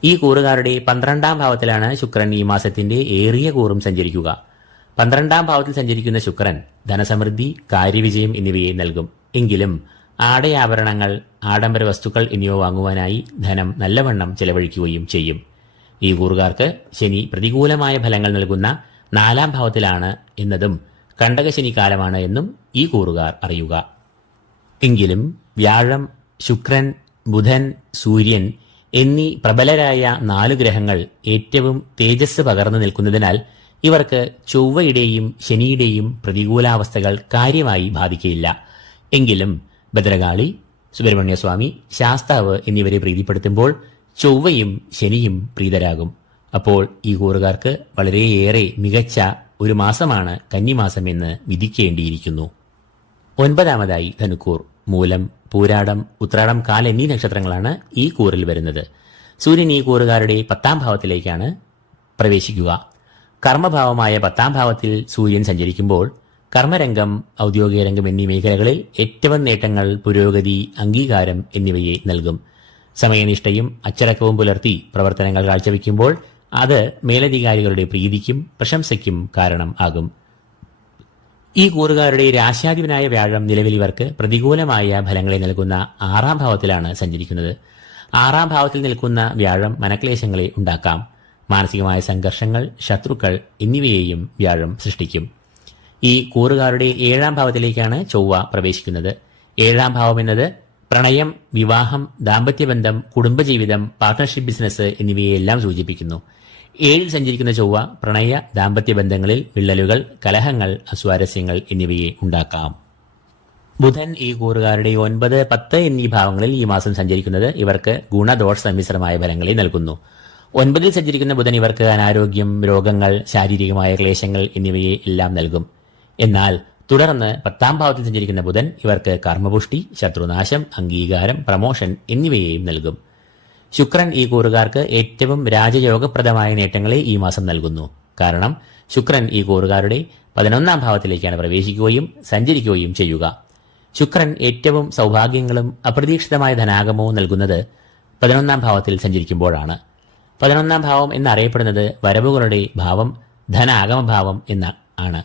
ഈ കൂറുകാരുടെ 12ാം ഭാവത്തിലാണ് ശുക്രൻ ഈ മാസത്തിന്റെ ഏറിയ കൂറും സഞ്ചരിക്കുക. 12ാം ഭാവത്തിൽ സഞ്ചരിക്കുന്ന ശുക്രൻ ധനസമൃദ്ധി, കാര്യവിജയം എന്നിവയെ നൽകും. എങ്കിലും ആടയാഭരണങ്ങൾ, ആഡംബര വസ്തുക്കൾ എന്നിവ വാങ്ങുവാനായി ധനം നല്ലവണ്ണം ചെലവഴിക്കുകയും ചെയ്യും. ഈ കൂറുകാർക്ക് ശനി പ്രതികൂലമായ ഫലങ്ങൾ നൽകുന്ന 4ാം ഭാവത്തിലാണ് എന്നതും കണ്ടകശനി കാലമാണ് എന്നും ഈ കൂറുകാർ അറിയുക. എങ്കിലും വ്യാഴം, ശുക്രൻ, ബുധൻ, സൂര്യൻ എന്നീ പ്രബലരായ 4 ഗ്രഹങ്ങൾ ഏറ്റവും തേജസ് പകർന്നു നിൽക്കുന്നതിനാൽ ഇവർക്ക് ചൊവ്വയുടെയും ശനിയുടെയും പ്രതികൂലാവസ്ഥകൾ കാര്യമായി ബാധിക്കയില്ല. എങ്കിലും ഭദ്രകാളി, സുബ്രഹ്മണ്യസ്വാമി, ശാസ്താവ് എന്നിവരെ പ്രീതിപ്പെടുത്തുമ്പോൾ ചൊവ്വയും ശനിയും പ്രീതരാകും. അപ്പോൾ ഈ കൂറുകാർക്ക് വളരെയേറെ മികച്ച ഒരു മാസമാണ് കന്നിമാസം എന്ന് വിധിക്കേണ്ടിയിരിക്കുന്നു. 9ാമതായി ധനുക്കൂർ. മൂലം, പൂരാടം, ഉത്രാടം, കാൽ എന്നീ നക്ഷത്രങ്ങളാണ് ഈ കൂറിൽ വരുന്നത്. സൂര്യൻ ഈ കൂറുകാരുടെ 10ാം ഭാവത്തിലേക്കാണ് പ്രവേശിക്കുക. കർമ്മഭാവമായ 10ാം ഭാവത്തിൽ സൂര്യൻ സഞ്ചരിക്കുമ്പോൾ കർമ്മരംഗം, ഔദ്യോഗിക രംഗം എന്നീ മേഖലകളിൽ ഏറ്റവും നേട്ടങ്ങൾ, പുരോഗതി, അംഗീകാരം എന്നിവയെ നൽകും. സമയനിഷ്ഠയും അച്ചടക്കവും പുലർത്തി പ്രവർത്തനങ്ങൾ കാഴ്ചവെക്കുമ്പോൾ അത് മേലധികാരികളുടെ പ്രീതിക്കും പ്രശംസയ്ക്കും കാരണം ആകും. ഈ കൂറുകാരുടെ രാശ്യാധിപനായ വ്യാഴം നിലവിൽ ഇവർക്ക് പ്രതികൂലമായ ഫലങ്ങളെ നൽകുന്ന 6ാം ഭാവത്തിലാണ് സഞ്ചരിക്കുന്നത്. 6ാം ഭാവത്തിൽ നിൽക്കുന്ന വ്യാഴം മനക്ലേശങ്ങളെ ഉണ്ടാക്കാം. മാനസികമായ സംഘർഷങ്ങൾ, ശത്രുക്കൾ എന്നിവയെയും വ്യാഴം സൃഷ്ടിക്കും. ഈ കൂറുകാരുടെ 7ാം ഭാവത്തിലേക്കാണ് ചൊവ്വ പ്രവേശിക്കുന്നത്. 7ാം ഭാവം എന്നത് പ്രണയം, വിവാഹം, ദാമ്പത്യബന്ധം, കുടുംബജീവിതം, പാർട്ട്ണർഷിപ്പ് ബിസിനസ് എന്നിവയെല്ലാം സൂചിപ്പിക്കുന്നു. 7ൽ സഞ്ചരിക്കുന്ന ചൊവ്വ പ്രണയ, ദാമ്പത്യ ബന്ധങ്ങളിൽ വിള്ളലുകൾ, കലഹങ്ങൾ, അസ്വാരസ്യങ്ങൾ എന്നിവയെ ഉണ്ടാക്കാം. ബുധൻ ഈ കൂറുകാരുടെ 9, 10 എന്നീ ഭാവങ്ങളിൽ ഈ മാസം സഞ്ചരിക്കുന്നത് ഇവർക്ക് ഗുണദോഷ സമ്മിശ്രമായ ഫലങ്ങളെ നൽകുന്നു. 9 സഞ്ചരിക്കുന്ന ബുധൻ ഇവർക്ക് അനാരോഗ്യം, രോഗങ്ങൾ, ശാരീരികമായ ക്ലേശങ്ങൾ എന്നിവയെ എല്ലാം നൽകും. എന്നാൽ തുടർന്ന് 10ാം ഭാവത്തിൽ സഞ്ചരിക്കുന്ന ബുധൻ ഇവർക്ക് കർമ്മപുഷ്ടി, ശത്രുനാശം, അംഗീകാരം, പ്രമോഷൻ എന്നിവയെയും നൽകും. ശുക്രൻ ഈ കൂറുകാർക്ക് ഏറ്റവും രാജയോഗപ്രദമായ നേട്ടങ്ങളെ ഈ മാസം നൽകുന്നു. കാരണം ശുക്രൻ ഈ കൂറുകാരുടെ 11ാം ഭാവത്തിലേക്കാണ് പ്രവേശിക്കുകയും സഞ്ചരിക്കുകയും ചെയ്യുക. ശുക്രൻ ഏറ്റവും സൗഭാഗ്യങ്ങളും അപ്രതീക്ഷിതമായ ധനാഗമവും നൽകുന്നത് 11ാം ഭാവത്തിൽ സഞ്ചരിക്കുമ്പോഴാണ്. 11ാം ഭാവം എന്നറിയപ്പെടുന്നത് വരവുകളുടെ ഭാവം, ധനാഗമഭാവം ആണ്.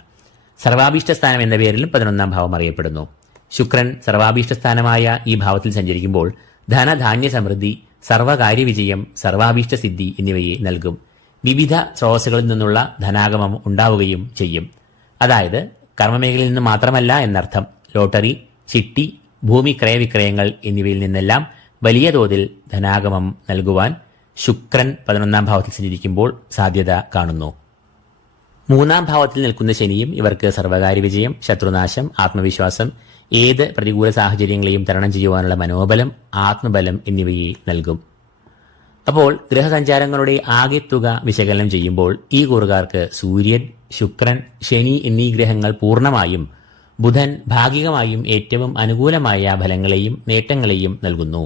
സർവാഭീഷ്ടസ്ഥാനം എന്ന പേരിലും 11ാം ഭാവം അറിയപ്പെടുന്നു. ശുക്രൻ സർവാഭീഷ്ടസ്ഥാനമായ ഈ ഭാവത്തിൽ സഞ്ചരിക്കുമ്പോൾ ധനധാന്യ സമൃദ്ധി, സർവകാര്യവിജയം, സർവാഭീഷ്ടസിദ്ധി എന്നിവയെ നൽകും. വിവിധ സ്രോതസ്സുകളിൽ നിന്നുള്ള ധനാഗമം ഉണ്ടാവുകയും ചെയ്യും. അതായത് കർമ്മമേഖലയിൽ നിന്ന് മാത്രമല്ല എന്നർത്ഥം. ലോട്ടറി, ചിട്ടി, ഭൂമി ക്രയവിക്രയങ്ങൾ എന്നിവയിൽ നിന്നെല്ലാം വലിയ തോതിൽ ധനാഗമം നൽകുവാൻ ശുക്രൻ 11ാം ഭാവത്തിൽ സഞ്ചരിക്കുമ്പോൾ സാധ്യത കാണുന്നു. 3ാം ഭാവത്തിൽ നിൽക്കുന്ന ശനിയും ഇവർക്ക് സർവകാര്യ വിജയം, ശത്രുനാശം, ആത്മവിശ്വാസം, ഏത് പ്രതികൂല സാഹചര്യങ്ങളെയും തരണം ചെയ്യുവാനുള്ള മനോബലം, ആത്മബലം എന്നിവയെ നൽകും. അപ്പോൾ ഗ്രഹസഞ്ചാരങ്ങളുടെ ആകെത്തുക വിശകലനം ചെയ്യുമ്പോൾ ഈ കൂറുകാർക്ക് സൂര്യൻ, ശുക്രൻ, ശനി എന്നീ ഗ്രഹങ്ങൾ പൂർണ്ണമായും, ബുധൻ ഭാഗികമായും ഏറ്റവും അനുകൂലമായ ഫലങ്ങളെയും നേട്ടങ്ങളെയും നൽകുന്നു.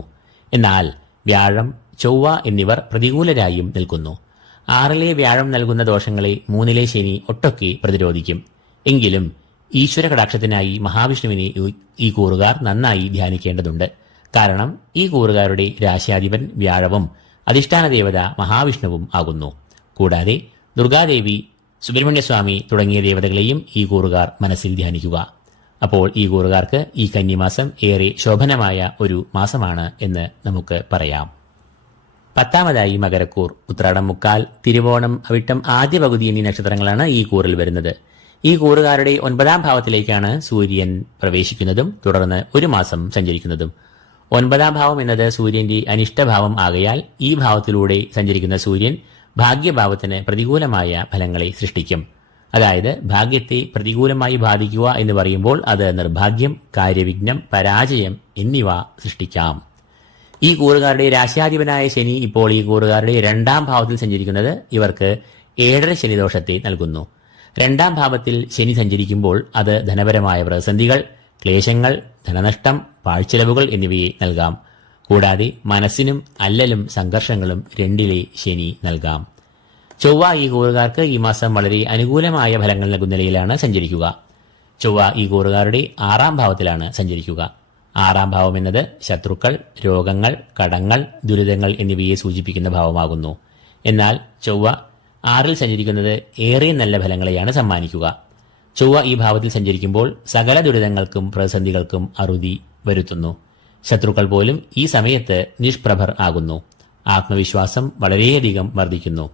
എന്നാൽ വ്യാഴം, ചൊവ്വ എന്നിവർ പ്രതികൂലരായും നിൽക്കുന്നു. 6ലെ വ്യാഴം നൽകുന്ന ദോഷങ്ങളെ 3ലെ ശനി ഒട്ടൊക്കെ പ്രതിരോധിക്കും. എങ്കിലും ഈശ്വര കടാക്ഷത്തിനായി മഹാവിഷ്ണുവിനെ ഈ കൂറുകാർ നന്നായി ധ്യാനിക്കേണ്ടതുണ്ട്. കാരണം ഈ കൂറുകാരുടെ രാശ്യാധിപൻ വ്യാഴവും അധിഷ്ഠാന ദേവത മഹാവിഷ്ണുവും ആകുന്നു. കൂടാതെ ദുർഗാദേവി, സുബ്രഹ്മണ്യസ്വാമി തുടങ്ങിയ ദേവതകളെയും ഈ കൂറുകാർ മനസ്സിൽ ധ്യാനിക്കുക. അപ്പോൾ ഈ കൂറുകാർക്ക് ഈ കന്നിമാസം ഏറെ ശോഭനമായ ഒരു മാസമാണ് എന്ന് നമുക്ക് പറയാം. 10ാമതായി മകരക്കൂർ. ഉത്രാടം, മുക്കാൽ, തിരുവോണം, അവിട്ടം ആദ്യ പകുതി എന്നീ നക്ഷത്രങ്ങളാണ് ഈ കൂറിൽ വരുന്നത്. ഈ കൂറുകാരുടെ 9ാം ഭാവത്തിലേക്കാണ് സൂര്യൻ പ്രവേശിക്കുന്നതും തുടർന്ന് ഒരു മാസം സഞ്ചരിക്കുന്നതും. 9ാം ഭാവം എന്നത് സൂര്യന്റെ അനിഷ്ടഭാവം ആകയാൽ ഈ ഭാവത്തിലൂടെ സഞ്ചരിക്കുന്ന സൂര്യൻ ഭാഗ്യഭാവത്തിന് പ്രതികൂലമായ ഫലങ്ങളെ സൃഷ്ടിക്കും. അതായത് ഭാഗ്യത്തെ പ്രതികൂലമായി ബാധിക്കുക എന്ന് പറയുമ്പോൾ അത് നിർഭാഗ്യം, കാര്യവിഘ്നം, പരാജയം എന്നിവ സൃഷ്ടിക്കാം. ഈ കൂറുകാരുടെ രാശ്യാധിപനായ ശനി ഇപ്പോൾ ഈ കൂറുകാരുടെ 2ാം ഭാവത്തിൽ സഞ്ചരിക്കുന്നത് ഇവർക്ക് 7ര ശനിദോഷത്തെ നൽകുന്നു. 2ാം ഭാവത്തിൽ ശനി സഞ്ചരിക്കുമ്പോൾ അത് ധനപരമായ പ്രതിസന്ധികൾ, ക്ലേശങ്ങൾ, ധനനഷ്ടം, പാഴ്ചെലവുകൾ എന്നിവയെ നൽകാം. കൂടാതെ മനസ്സിനും അല്ലലും സംഘർഷങ്ങളും 2ലെ ശനി നൽകാം. ചൊവ്വ ഈ കൂറുകാർക്ക് ഈ മാസം വളരെ അനുകൂലമായ ഫലങ്ങൾ നൽകുന്ന നിലയിലാണ് സഞ്ചരിക്കുക. ചൊവ്വ ഈ കൂറുകാരുടെ 6ാം ഭാവത്തിലാണ് സഞ്ചരിക്കുക. 6ാം ഭാവം എന്നത് ശത്രുക്കൾ, രോഗങ്ങൾ, കടങ്ങൾ, ദുരിതങ്ങൾ എന്നിവയെ സൂചിപ്പിക്കുന്ന ഭാവമാകുന്നു. എന്നാൽ ചൊവ്വ 6ൽ സഞ്ചരിക്കുന്നത് ഏറെ നല്ല ഫലങ്ങളെയാണ് സമ്മാനിക്കുക. ചൊവ്വ ഈ ഭാവത്തിൽ സഞ്ചരിക്കുമ്പോൾ സകല ദുരിതങ്ങൾക്കും പ്രതിസന്ധികൾക്കും അറുതി വരുത്തുന്നു. ശത്രുക്കൾ പോലും ഈ സമയത്ത് നിഷ്പ്രഭർ ആകുന്നു. ആത്മവിശ്വാസം വളരെയധികം വർദ്ധിക്കുന്നു.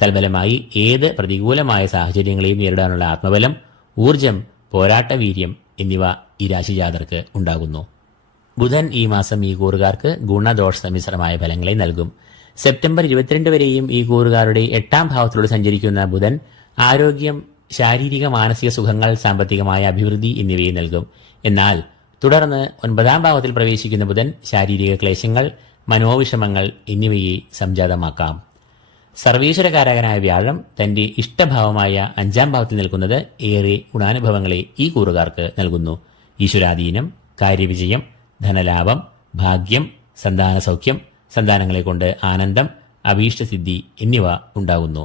തൽഫലമായി ഏത് പ്രതികൂലമായ സാഹചര്യങ്ങളെയും നേരിടാനുള്ള ആത്മബലം, ഊർജം, പോരാട്ടവീര്യം എന്നിവ ഈ രാശിജാതർക്ക് ഉണ്ടാകുന്നു. ബുധൻ ഈ മാസം ഈ കൂറുകാർക്ക് ഗുണദോഷ സമ്മിശ്രമായ ഫലങ്ങളെ നൽകും. സെപ്റ്റംബർ 22 വരെയും ഈ കൂറുകാരുടെ 8ാം ഭാവത്തിലൂടെ സഞ്ചരിക്കുന്ന ബുധൻ ആരോഗ്യം, ശാരീരിക മാനസിക സുഖങ്ങൾ, സാമ്പത്തികമായ അഭിവൃദ്ധി എന്നിവയെ നൽകും. എന്നാൽ തുടർന്ന് 9ാം ഭാവത്തിൽ പ്രവേശിക്കുന്ന ബുധൻ ശാരീരിക ക്ലേശങ്ങൾ, മനോവിഷമങ്ങൾ എന്നിവയെ സംജാതമാക്കാം. സർവീശ്വരകാരകനായ വ്യാഴം തന്റെ ഇഷ്ടഭാവമായ 5ാം ഭാവത്തിൽ നിൽക്കുന്നത് ഏറെ ഗുണാനുഭവങ്ങളെ ഈ കൂറുകാർക്ക് നൽകുന്നു. ഈശ്വരാധീനം, കാര്യവിജയം, ധനലാഭം, ഭാഗ്യം, സന്താന സൗഖ്യം, സന്താനങ്ങളെ കൊണ്ട് ആനന്ദം, അഭീഷ്ടസിദ്ധി എന്നിവ ഉണ്ടാകുന്നു.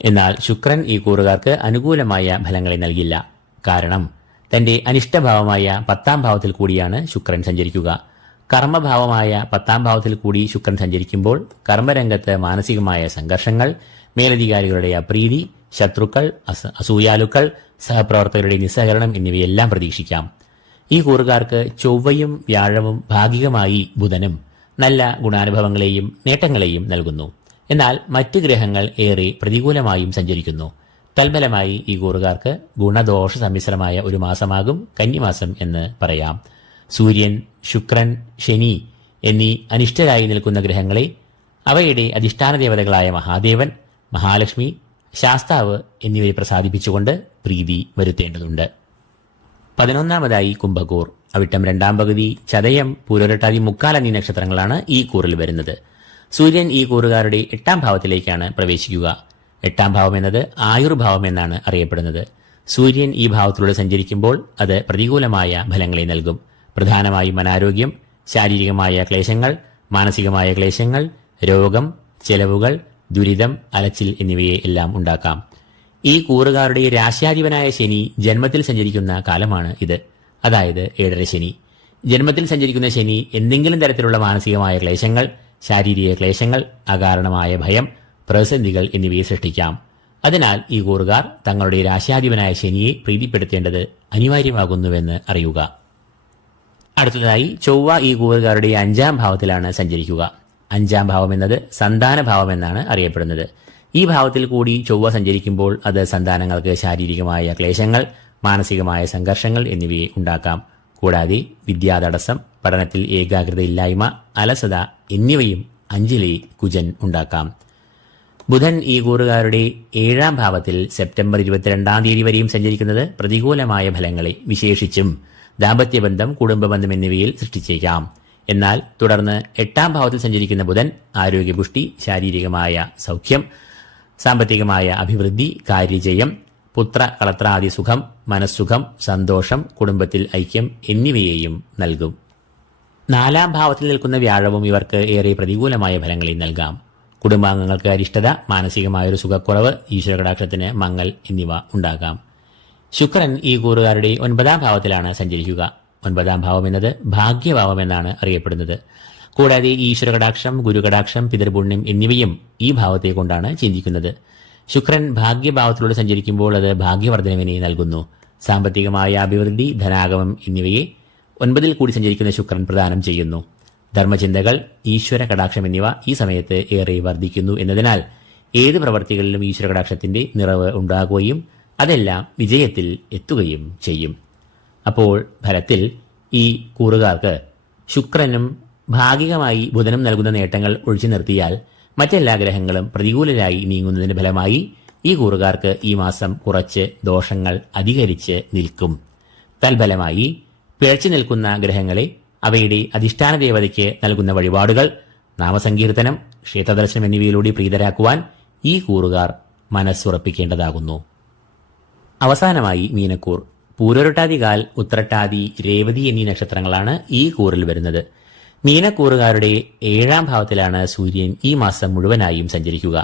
എന്നാൽ ശുക്രൻ ഈ കൂറുകാർക്ക് അനുകൂലമായ ഫലങ്ങളെ നൽകില്ല. കാരണം തന്റെ അനിഷ്ടഭാവമായ 10ാം ഭാവത്തിൽ കൂടിയാണ് ശുക്രൻ സഞ്ചരിക്കുക. കർമ്മഭാവമായ 10ാം ഭാവത്തിൽ കൂടി ശുക്രൻ സഞ്ചരിക്കുമ്പോൾ കർമ്മരംഗത്ത് മാനസികമായ സംഘർഷങ്ങൾ, മേലധികാരികളുടെ അപ്രീതി, ശത്രുക്കൾ, അസൂയാലുക്കൾ, സഹപ്രവർത്തകരുടെ നിസ്സഹകരണം എന്നിവയെല്ലാം പ്രതീക്ഷിക്കാം. ഈ കൂറുകാർക്ക് ചൊവ്വയും വ്യാഴവും ഭാഗികമായി ബുധനും നല്ല ഗുണാനുഭവങ്ങളെയും നേട്ടങ്ങളെയും നൽകുന്നു. എന്നാൽ മറ്റ് ഗ്രഹങ്ങൾ ഏറെ പ്രതികൂലമായും സഞ്ചരിക്കുന്നു. തൽഫലമായി ഈ കൂറുകാർക്ക് ഗുണദോഷ സമ്മിശ്രമായ ഒരു മാസമാകും കന്നിമാസം എന്ന് പറയാം. സൂര്യൻ, ശുക്രൻ, ശനി എന്നീ അനിഷ്ടരായി നിൽക്കുന്ന ഗ്രഹങ്ങളെ അവയുടെ അധിഷ്ഠാന ദേവതകളായ മഹാദേവൻ, മഹാലക്ഷ്മി, ശാസ്താവ് എന്നിവയെ പ്രസാദിപ്പിച്ചുകൊണ്ട് പ്രീതി വരുത്തേണ്ടതുണ്ട്. 11-ാമതായി കുംഭക്കൂർ. അവിട്ടം 2-ാം പകുതി, ചതയം, പൂരോരട്ടാതി, മുക്കാൽ എന്നീ നക്ഷത്രങ്ങളാണ് ഈ കൂറിൽ വരുന്നത്. സൂര്യൻ ഈ കൂറുകാരുടെ 8-ാം ഭാവത്തിലേക്കാണ് പ്രവേശിക്കുക. 8-ാം ഭാവം എന്നത് ആയുർഭാവം എന്നാണ് അറിയപ്പെടുന്നത്. സൂര്യൻ ഈ ഭാവത്തിലൂടെ സഞ്ചരിക്കുമ്പോൾ അത് പ്രതികൂലമായ ഫലങ്ങളെ നൽകും. പ്രധാനമായും അനാരോഗ്യം, ശാരീരികമായ ക്ലേശങ്ങൾ, മാനസികമായ ക്ലേശങ്ങൾ, രോഗം, ചെലവുകൾ, ദുരിതം, അലച്ചിൽ എന്നിവയെ എല്ലാം ഉണ്ടാക്കാം. ഈ കൂറുകാരുടെ രാശ്യാധിപനായ ശനി ജന്മത്തിൽ സഞ്ചരിക്കുന്ന കാലമാണ് ഇത്. അതായത് 7.5 ശനി. ജന്മത്തിൽ സഞ്ചരിക്കുന്ന ശനി എന്തെങ്കിലും തരത്തിലുള്ള മാനസികമായ ക്ലേശങ്ങൾ, ശാരീരിക ക്ലേശങ്ങൾ, അകാരണമായ ഭയം, പ്രതിസന്ധികൾ എന്നിവയെ സൃഷ്ടിക്കാം. അതിനാൽ ഈ കൂറുകാർ തങ്ങളുടെ രാശ്യാധിപനായ ശനിയെ പ്രീതിപ്പെടുത്തേണ്ടത് അനിവാര്യമാകുന്നുവെന്ന് അറിയുക. അടുത്തതായി ചൊവ്വ ഈ കൂറുകാരുടെ 5-ാം ഭാവത്തിലാണ് സഞ്ചരിക്കുക. 5-ാം ഭാവം എന്നത് സന്താന ഭാവം എന്നാണ് അറിയപ്പെടുന്നത്. ഈ ഭാവത്തിൽ കൂടി ചൊവ്വ സഞ്ചരിക്കുമ്പോൾ അത് സന്താനങ്ങൾക്ക് ശാരീരികമായ ക്ലേശങ്ങൾ, മാനസികമായ സംഘർഷങ്ങൾ എന്നിവയെ ഉണ്ടാക്കാം. കൂടാതെ വിദ്യാതടസ്സം, പഠനത്തിൽ ഏകാഗ്രതയില്ലായ്മ, അലസത എന്നിവയും 5-ലെ കുജൻ ഉണ്ടാക്കാം. ബുധൻ ഈ കൂറുകാരുടെ 7-ാം ഭാവത്തിൽ സെപ്റ്റംബർ 22-ാം തീയതി വരെയും സഞ്ചരിക്കുന്നത് പ്രതികൂലമായ ഫലങ്ങളെ, വിശേഷിച്ചും ദാമ്പത്യബന്ധം, കുടുംബബന്ധം എന്നിവയിൽ സൃഷ്ടിച്ചേക്കാം. എന്നാൽ തുടർന്ന് 8-ാം ഭാവത്തിൽ സഞ്ചരിക്കുന്ന ബുധൻ ആരോഗ്യപുഷ്ടി, ശാരീരികമായ സൗഖ്യം, സാമ്പത്തികമായ അഭിവൃദ്ധി, കാര്യജയം, പുത്ര കളത്രാദി സുഖം, മനസ്സുഖം, സന്തോഷം, കുടുംബത്തിൽ ഐക്യം എന്നിവയെയും നൽകും. 4-ാം ഭാവത്തിൽ നിൽക്കുന്ന വ്യാഴവും ഇവർക്ക് ഏറെ പ്രതികൂലമായ ഫലങ്ങളെ നൽകാം. കുടുംബാംഗങ്ങൾക്ക് അരിഷ്ടത, മാനസികമായൊരു സുഖക്കുറവ്, ഈശ്വരകടാക്ഷത്തിന് മങ്ങൽ എന്നിവ ഉണ്ടാകാം. ശുക്രൻ ഈ കൂറുകാരുടെ 9-ാം ഭാവത്തിലാണ് സഞ്ചരിക്കുക. 9-ാം ഭാവം എന്നത് ഭാഗ്യഭാവം എന്നാണ് അറിയപ്പെടുന്നത്. കൂടാതെ ഈശ്വരകടാക്ഷം, ഗുരുകടാക്ഷം, പിതൃപുണ്യം എന്നിവയും ഈ ഭാവത്തെ കൊണ്ടാണ് ചിന്തിക്കുന്നത്. ശുക്രൻ ഭാഗ്യഭാവത്തിലൂടെ സഞ്ചരിക്കുമ്പോൾ അത് ഭാഗ്യവർദ്ധനവിനെ നൽകുന്നു. സാമ്പത്തികമായ അഭിവൃദ്ധി, ധനാഗമം എന്നിവയെ 9-ൽ കൂടി സഞ്ചരിക്കുന്ന ശുക്രൻ പ്രദാനം ചെയ്യുന്നു. ധർമ്മചിന്തകൾ, ഈശ്വര കടാക്ഷം എന്നിവ ഈ സമയത്ത് ഏറെ വർദ്ധിക്കുന്നു എന്നതിനാൽ ഏത് പ്രവർത്തികളിലും ഈശ്വര കടാക്ഷത്തിന്റെ നിറവ് ഉണ്ടാകുകയും അതെല്ലാം വിജയത്തിൽ എത്തുകയും ചെയ്യും. അപ്പോൾ ഫലത്തിൽ ഈ കൂറുകാർക്ക് ശുക്രനും ഭാഗികമായി ബുധനും നൽകുന്ന നേട്ടങ്ങൾ ഒഴിച്ചു നിർത്തിയാൽ മറ്റെല്ലാ ഗ്രഹങ്ങളും പ്രതികൂലരായി നീങ്ങുന്നതിന് ഫലമായി ഈ കൂറുകാർക്ക് ഈ മാസം കുറച്ച് ദോഷങ്ങൾ അധികരിച്ച് നിൽക്കും. തൽഫലമായി പിഴച്ചു നിൽക്കുന്ന ഗ്രഹങ്ങളെ അവയുടെ അധിഷ്ഠാന ദേവതയ്ക്ക് നൽകുന്ന വഴിപാടുകൾ, നാമസങ്കീർത്തനം, ക്ഷേത്രദർശനം എന്നിവയിലൂടെ പ്രീതരാക്കുവാൻ ഈ കൂറുകാർ മനസ്സുറപ്പിക്കേണ്ടതാകുന്നു. അവസാനമായി മീനക്കൂർ. പൂരോരട്ടാതികാൽ, ഉത്രട്ടാതി, രേവതി എന്നീ നക്ഷത്രങ്ങളാണ് ഈ കൂറിൽ വരുന്നത്. മീനക്കൂറുകാരുടെ 7-ാം ഭാവത്തിലാണ് സൂര്യൻ ഈ മാസം മുഴുവനായും സഞ്ചരിക്കുക.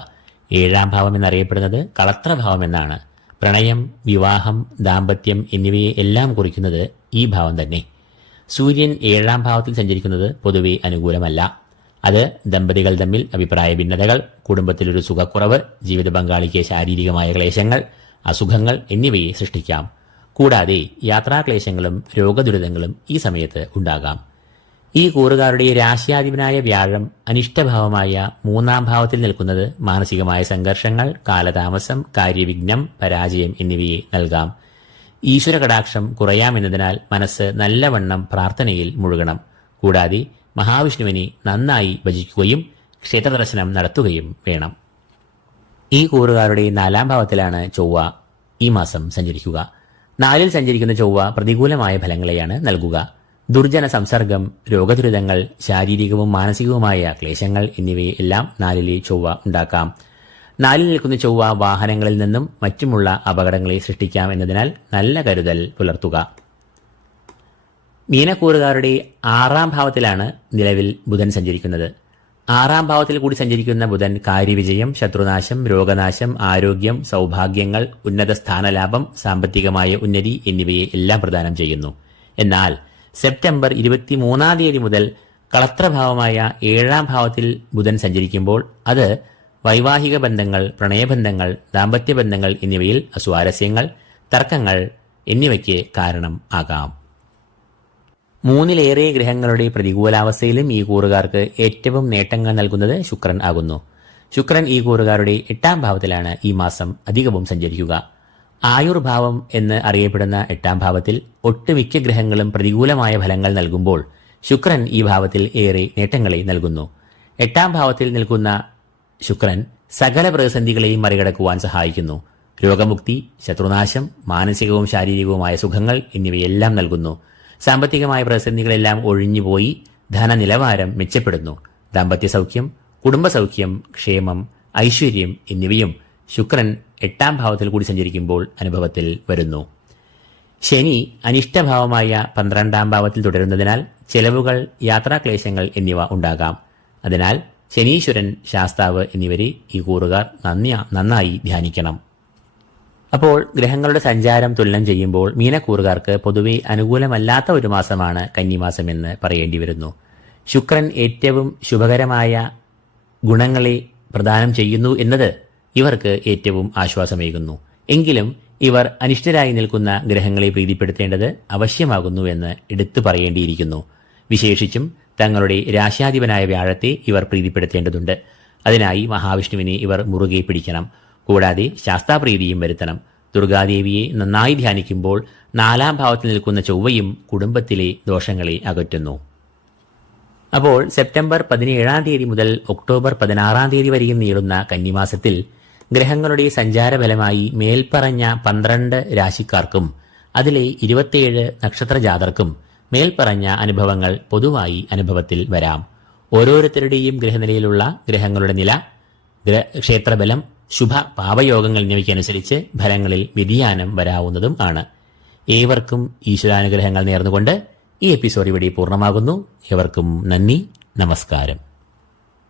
7-ാം ഭാവം എന്നറിയപ്പെടുന്നത് കളത്രഭാവം എന്നാണ്. പ്രണയം, വിവാഹം, ദാമ്പത്യം എന്നിവയെ എല്ലാം കുറിക്കുന്നത് ഈ ഭാവം തന്നെ. സൂര്യൻ 7-ാം ഭാവത്തിൽ സഞ്ചരിക്കുന്നത് പൊതുവെ അനുകൂലമല്ല. അത് ദമ്പതികൾ തമ്മിൽ അഭിപ്രായ ഭിന്നതകൾ, കുടുംബത്തിലൊരു സുഖക്കുറവ്, ജീവിത പങ്കാളിക്ക് ശാരീരികമായ ക്ലേശങ്ങൾ, അസുഖങ്ങൾ എന്നിവയെ സൃഷ്ടിക്കാം. കൂടാതെ യാത്രാക്ലേശങ്ങളും രോഗദുരിതങ്ങളും ഈ സമയത്ത് ഉണ്ടാകാം. ഈ കൂറുകാരുടെ രാശ്യാധിപനായ വ്യാഴം അനിഷ്ടഭാവമായ 3-ാം ഭാവത്തിൽ നിൽക്കുന്നത് മാനസികമായ സംഘർഷങ്ങൾ, കാലതാമസം, കാര്യവിഘ്നം, പരാജയം എന്നിവയെ നൽകാം. ഈശ്വര കടാക്ഷം കുറയാമെന്നതിനാൽ മനസ്സ് നല്ലവണ്ണം പ്രാർത്ഥനയിൽ മുഴുകണം. കൂടാതെ മഹാവിഷ്ണുവിനെ നന്നായി ഭജിക്കുകയും ക്ഷേത്രദർശനം നടത്തുകയും വേണം. ഈ കൂറുകാരുടെ 4-ാം ഭാവത്തിലാണ് ചൊവ്വ ഈ മാസം സഞ്ചരിക്കുക. 4-ൽ സഞ്ചരിക്കുന്ന ചൊവ്വ പ്രതികൂലമായ ഫലങ്ങളെയാണ് നൽകുക. ദുർജന സംസർഗം, രോഗദുരിതങ്ങൾ, ശാരീരികവും മാനസികവുമായ ക്ലേശങ്ങൾ എന്നിവയെ എല്ലാം 4-ലെ ചൊവ്വ ഉണ്ടാക്കാം. 4-ൽ നിൽക്കുന്ന ചൊവ്വ വാഹനങ്ങളിൽ നിന്നും മറ്റുമുള്ള അപകടങ്ങളെ സൃഷ്ടിക്കാം എന്നതിനാൽ നല്ല കരുതൽ പുലർത്തുക. മീനക്കൂറുകാരുടെ 6-ാം ഭാവത്തിലാണ് നിലവിൽ ബുധൻ സഞ്ചരിക്കുന്നത്. 6-ാം ഭാവത്തിൽ കൂടി സഞ്ചരിക്കുന്ന ബുധൻ കാര്യവിജയം, ശത്രുനാശം, രോഗനാശം, ആരോഗ്യം, സൗഭാഗ്യങ്ങൾ, ഉന്നത സ്ഥാനലാഭം, സാമ്പത്തികമായ ഉന്നതി എന്നിവയെ എല്ലാം പ്രദാനം ചെയ്യുന്നു. എന്നാൽ സെപ്റ്റംബർ 23-ാം തീയതി മുതൽ കളത്രഭാവമായ 7-ാം ഭാവത്തിൽ ബുധൻ സഞ്ചരിക്കുമ്പോൾ അത് വൈവാഹിക ബന്ധങ്ങൾ, പ്രണയബന്ധങ്ങൾ, ദാമ്പത്യബന്ധങ്ങൾ എന്നിവയിൽ അസ്വാരസ്യങ്ങൾ, തർക്കങ്ങൾ എന്നിവയ്ക്ക് കാരണം ആകാം. 3-ലേറെ ഗ്രഹങ്ങളുടെ പ്രതികൂലാവസ്ഥയിലും ഈ കൂറുകാർക്ക് ഏറ്റവും നേട്ടങ്ങൾ നൽകുന്നത് ശുക്രൻ ആകുന്നു. ശുക്രൻ ഈ കൂറുകാരുടെ 8-ാം ഭാവത്തിലാണ് ഈ മാസം അധികവും സഞ്ചരിക്കുക. ആയുർഭാവം എന്ന് അറിയപ്പെടുന്ന 8-ാം ഭാവത്തിൽ ഒട്ടുമിക്ക ഗ്രഹങ്ങളും പ്രതികൂലമായ ഫലങ്ങൾ നൽകുമ്പോൾ ശുക്രൻ ഈ ഭാവത്തിൽ ഏറെ നേട്ടങ്ങളെ നൽകുന്നു. 8-ാം ഭാവത്തിൽ നിൽക്കുന്ന ശുക്രൻ സകല പ്രതിസന്ധികളെയും മറികടക്കുവാൻ സഹായിക്കുന്നു. രോഗമുക്തി, ശത്രുനാശം, മാനസികവും ശാരീരികവുമായ സുഖങ്ങൾ എന്നിവയെല്ലാം നൽകുന്നു. സാമ്പത്തികമായ പ്രതിസന്ധികളെല്ലാം ഒഴിഞ്ഞുപോയി ധനനിലവാരം മെച്ചപ്പെടുന്നു. ദാമ്പത്യ സൗഖ്യം, കുടുംബസൗഖ്യം, ക്ഷേമം, ഐശ്വര്യം എന്നിവയും ശുക്രൻ 8ാം ഭാവത്തിൽ കൂടി സഞ്ചരിക്കുമ്പോൾ അനുഭവത്തിൽ വരുന്നു. ശനി അനിഷ്ടഭാവമായ 12ാം ഭാവത്തിൽ തുടരുന്നതിനാൽ ചെലവുകൾ, യാത്രാക്ലേശങ്ങൾ എന്നിവ ഉണ്ടാകാം. അതിനാൽ ശനീശ്വരൻ, ശാസ്താവ് എന്നിവരെ ഈ കൂറുകാർ നന്നായി ധ്യാനിക്കണം. അപ്പോൾ ഗ്രഹങ്ങളുടെ സഞ്ചാരം തുലനം ചെയ്യുമ്പോൾ മീനക്കൂറുകാർക്ക് പൊതുവെ അനുകൂലമല്ലാത്ത ഒരു മാസമാണ് കന്നിമാസം എന്ന് പറയേണ്ടി വരുന്നു. ശുക്രൻ ഏറ്റവും ശുഭകരമായ ഗുണങ്ങളെ പ്രദാനം ചെയ്യുന്നു എന്നത് ഇവർക്ക് ഏറ്റവും ആശ്വാസമേകുന്നു. എങ്കിലും ഇവർ അനിഷ്ടരായി നിൽക്കുന്ന ഗ്രഹങ്ങളെ പ്രീതിപ്പെടുത്തേണ്ടത് ആവശ്യമാകുന്നു എന്ന് എടുത്തു പറയേണ്ടിയിരിക്കുന്നു. വിശേഷിച്ചും തങ്ങളുടെ രാശ്യാധിപനായ വ്യാഴത്തെ ഇവർ പ്രീതിപ്പെടുത്തേണ്ടതുണ്ട്. അതിനായി മഹാവിഷ്ണുവിനെ ഇവർ മുറുകെ പിടിക്കണം. കൂടാതെ ശാസ്താപ്രീതിയും വരുത്തണം. ദുർഗാദേവിയെ നന്നായി ധ്യാനിക്കുമ്പോൾ 4ാം ഭാവത്തിൽ നിൽക്കുന്ന ചൊവ്വയും കുടുംബത്തിലെ ദോഷങ്ങളെ അകറ്റുന്നു. അപ്പോൾ സെപ്റ്റംബർ 17-ാം തീയതി മുതൽ ഒക്ടോബർ 16-ാം തീയതി വരെയും നീളുന്ന കന്നിമാസത്തിൽ ഗ്രഹങ്ങളുടെ സഞ്ചാരഫലമായി മേൽപ്പറഞ്ഞ 12 രാശിക്കാർക്കും അതിലെ 27 നക്ഷത്രജാതർക്കും മേൽപ്പറഞ്ഞ അനുഭവങ്ങൾ പൊതുവായി അനുഭവത്തിൽ വരാം. ഓരോരുത്തരുടെയും ഗ്രഹനിലയിലുള്ള ഗ്രഹങ്ങളുടെ നില, ക്ഷേത്രബലം, ശുഭ പാപയോഗങ്ങൾ എന്നിവയ്ക്കനുസരിച്ച് ഫലങ്ങളിൽ വ്യതിയാനം വരാവുന്നതും ആണ്. ഏവർക്കും ഈശ്വരാനുഗ്രഹങ്ങൾ നേർന്നുകൊണ്ട് ഈ എപ്പിസോഡ് ഇവിടെ പൂർണ്ണമാകുന്നു. ഏവർക്കും നന്ദി, നമസ്കാരം.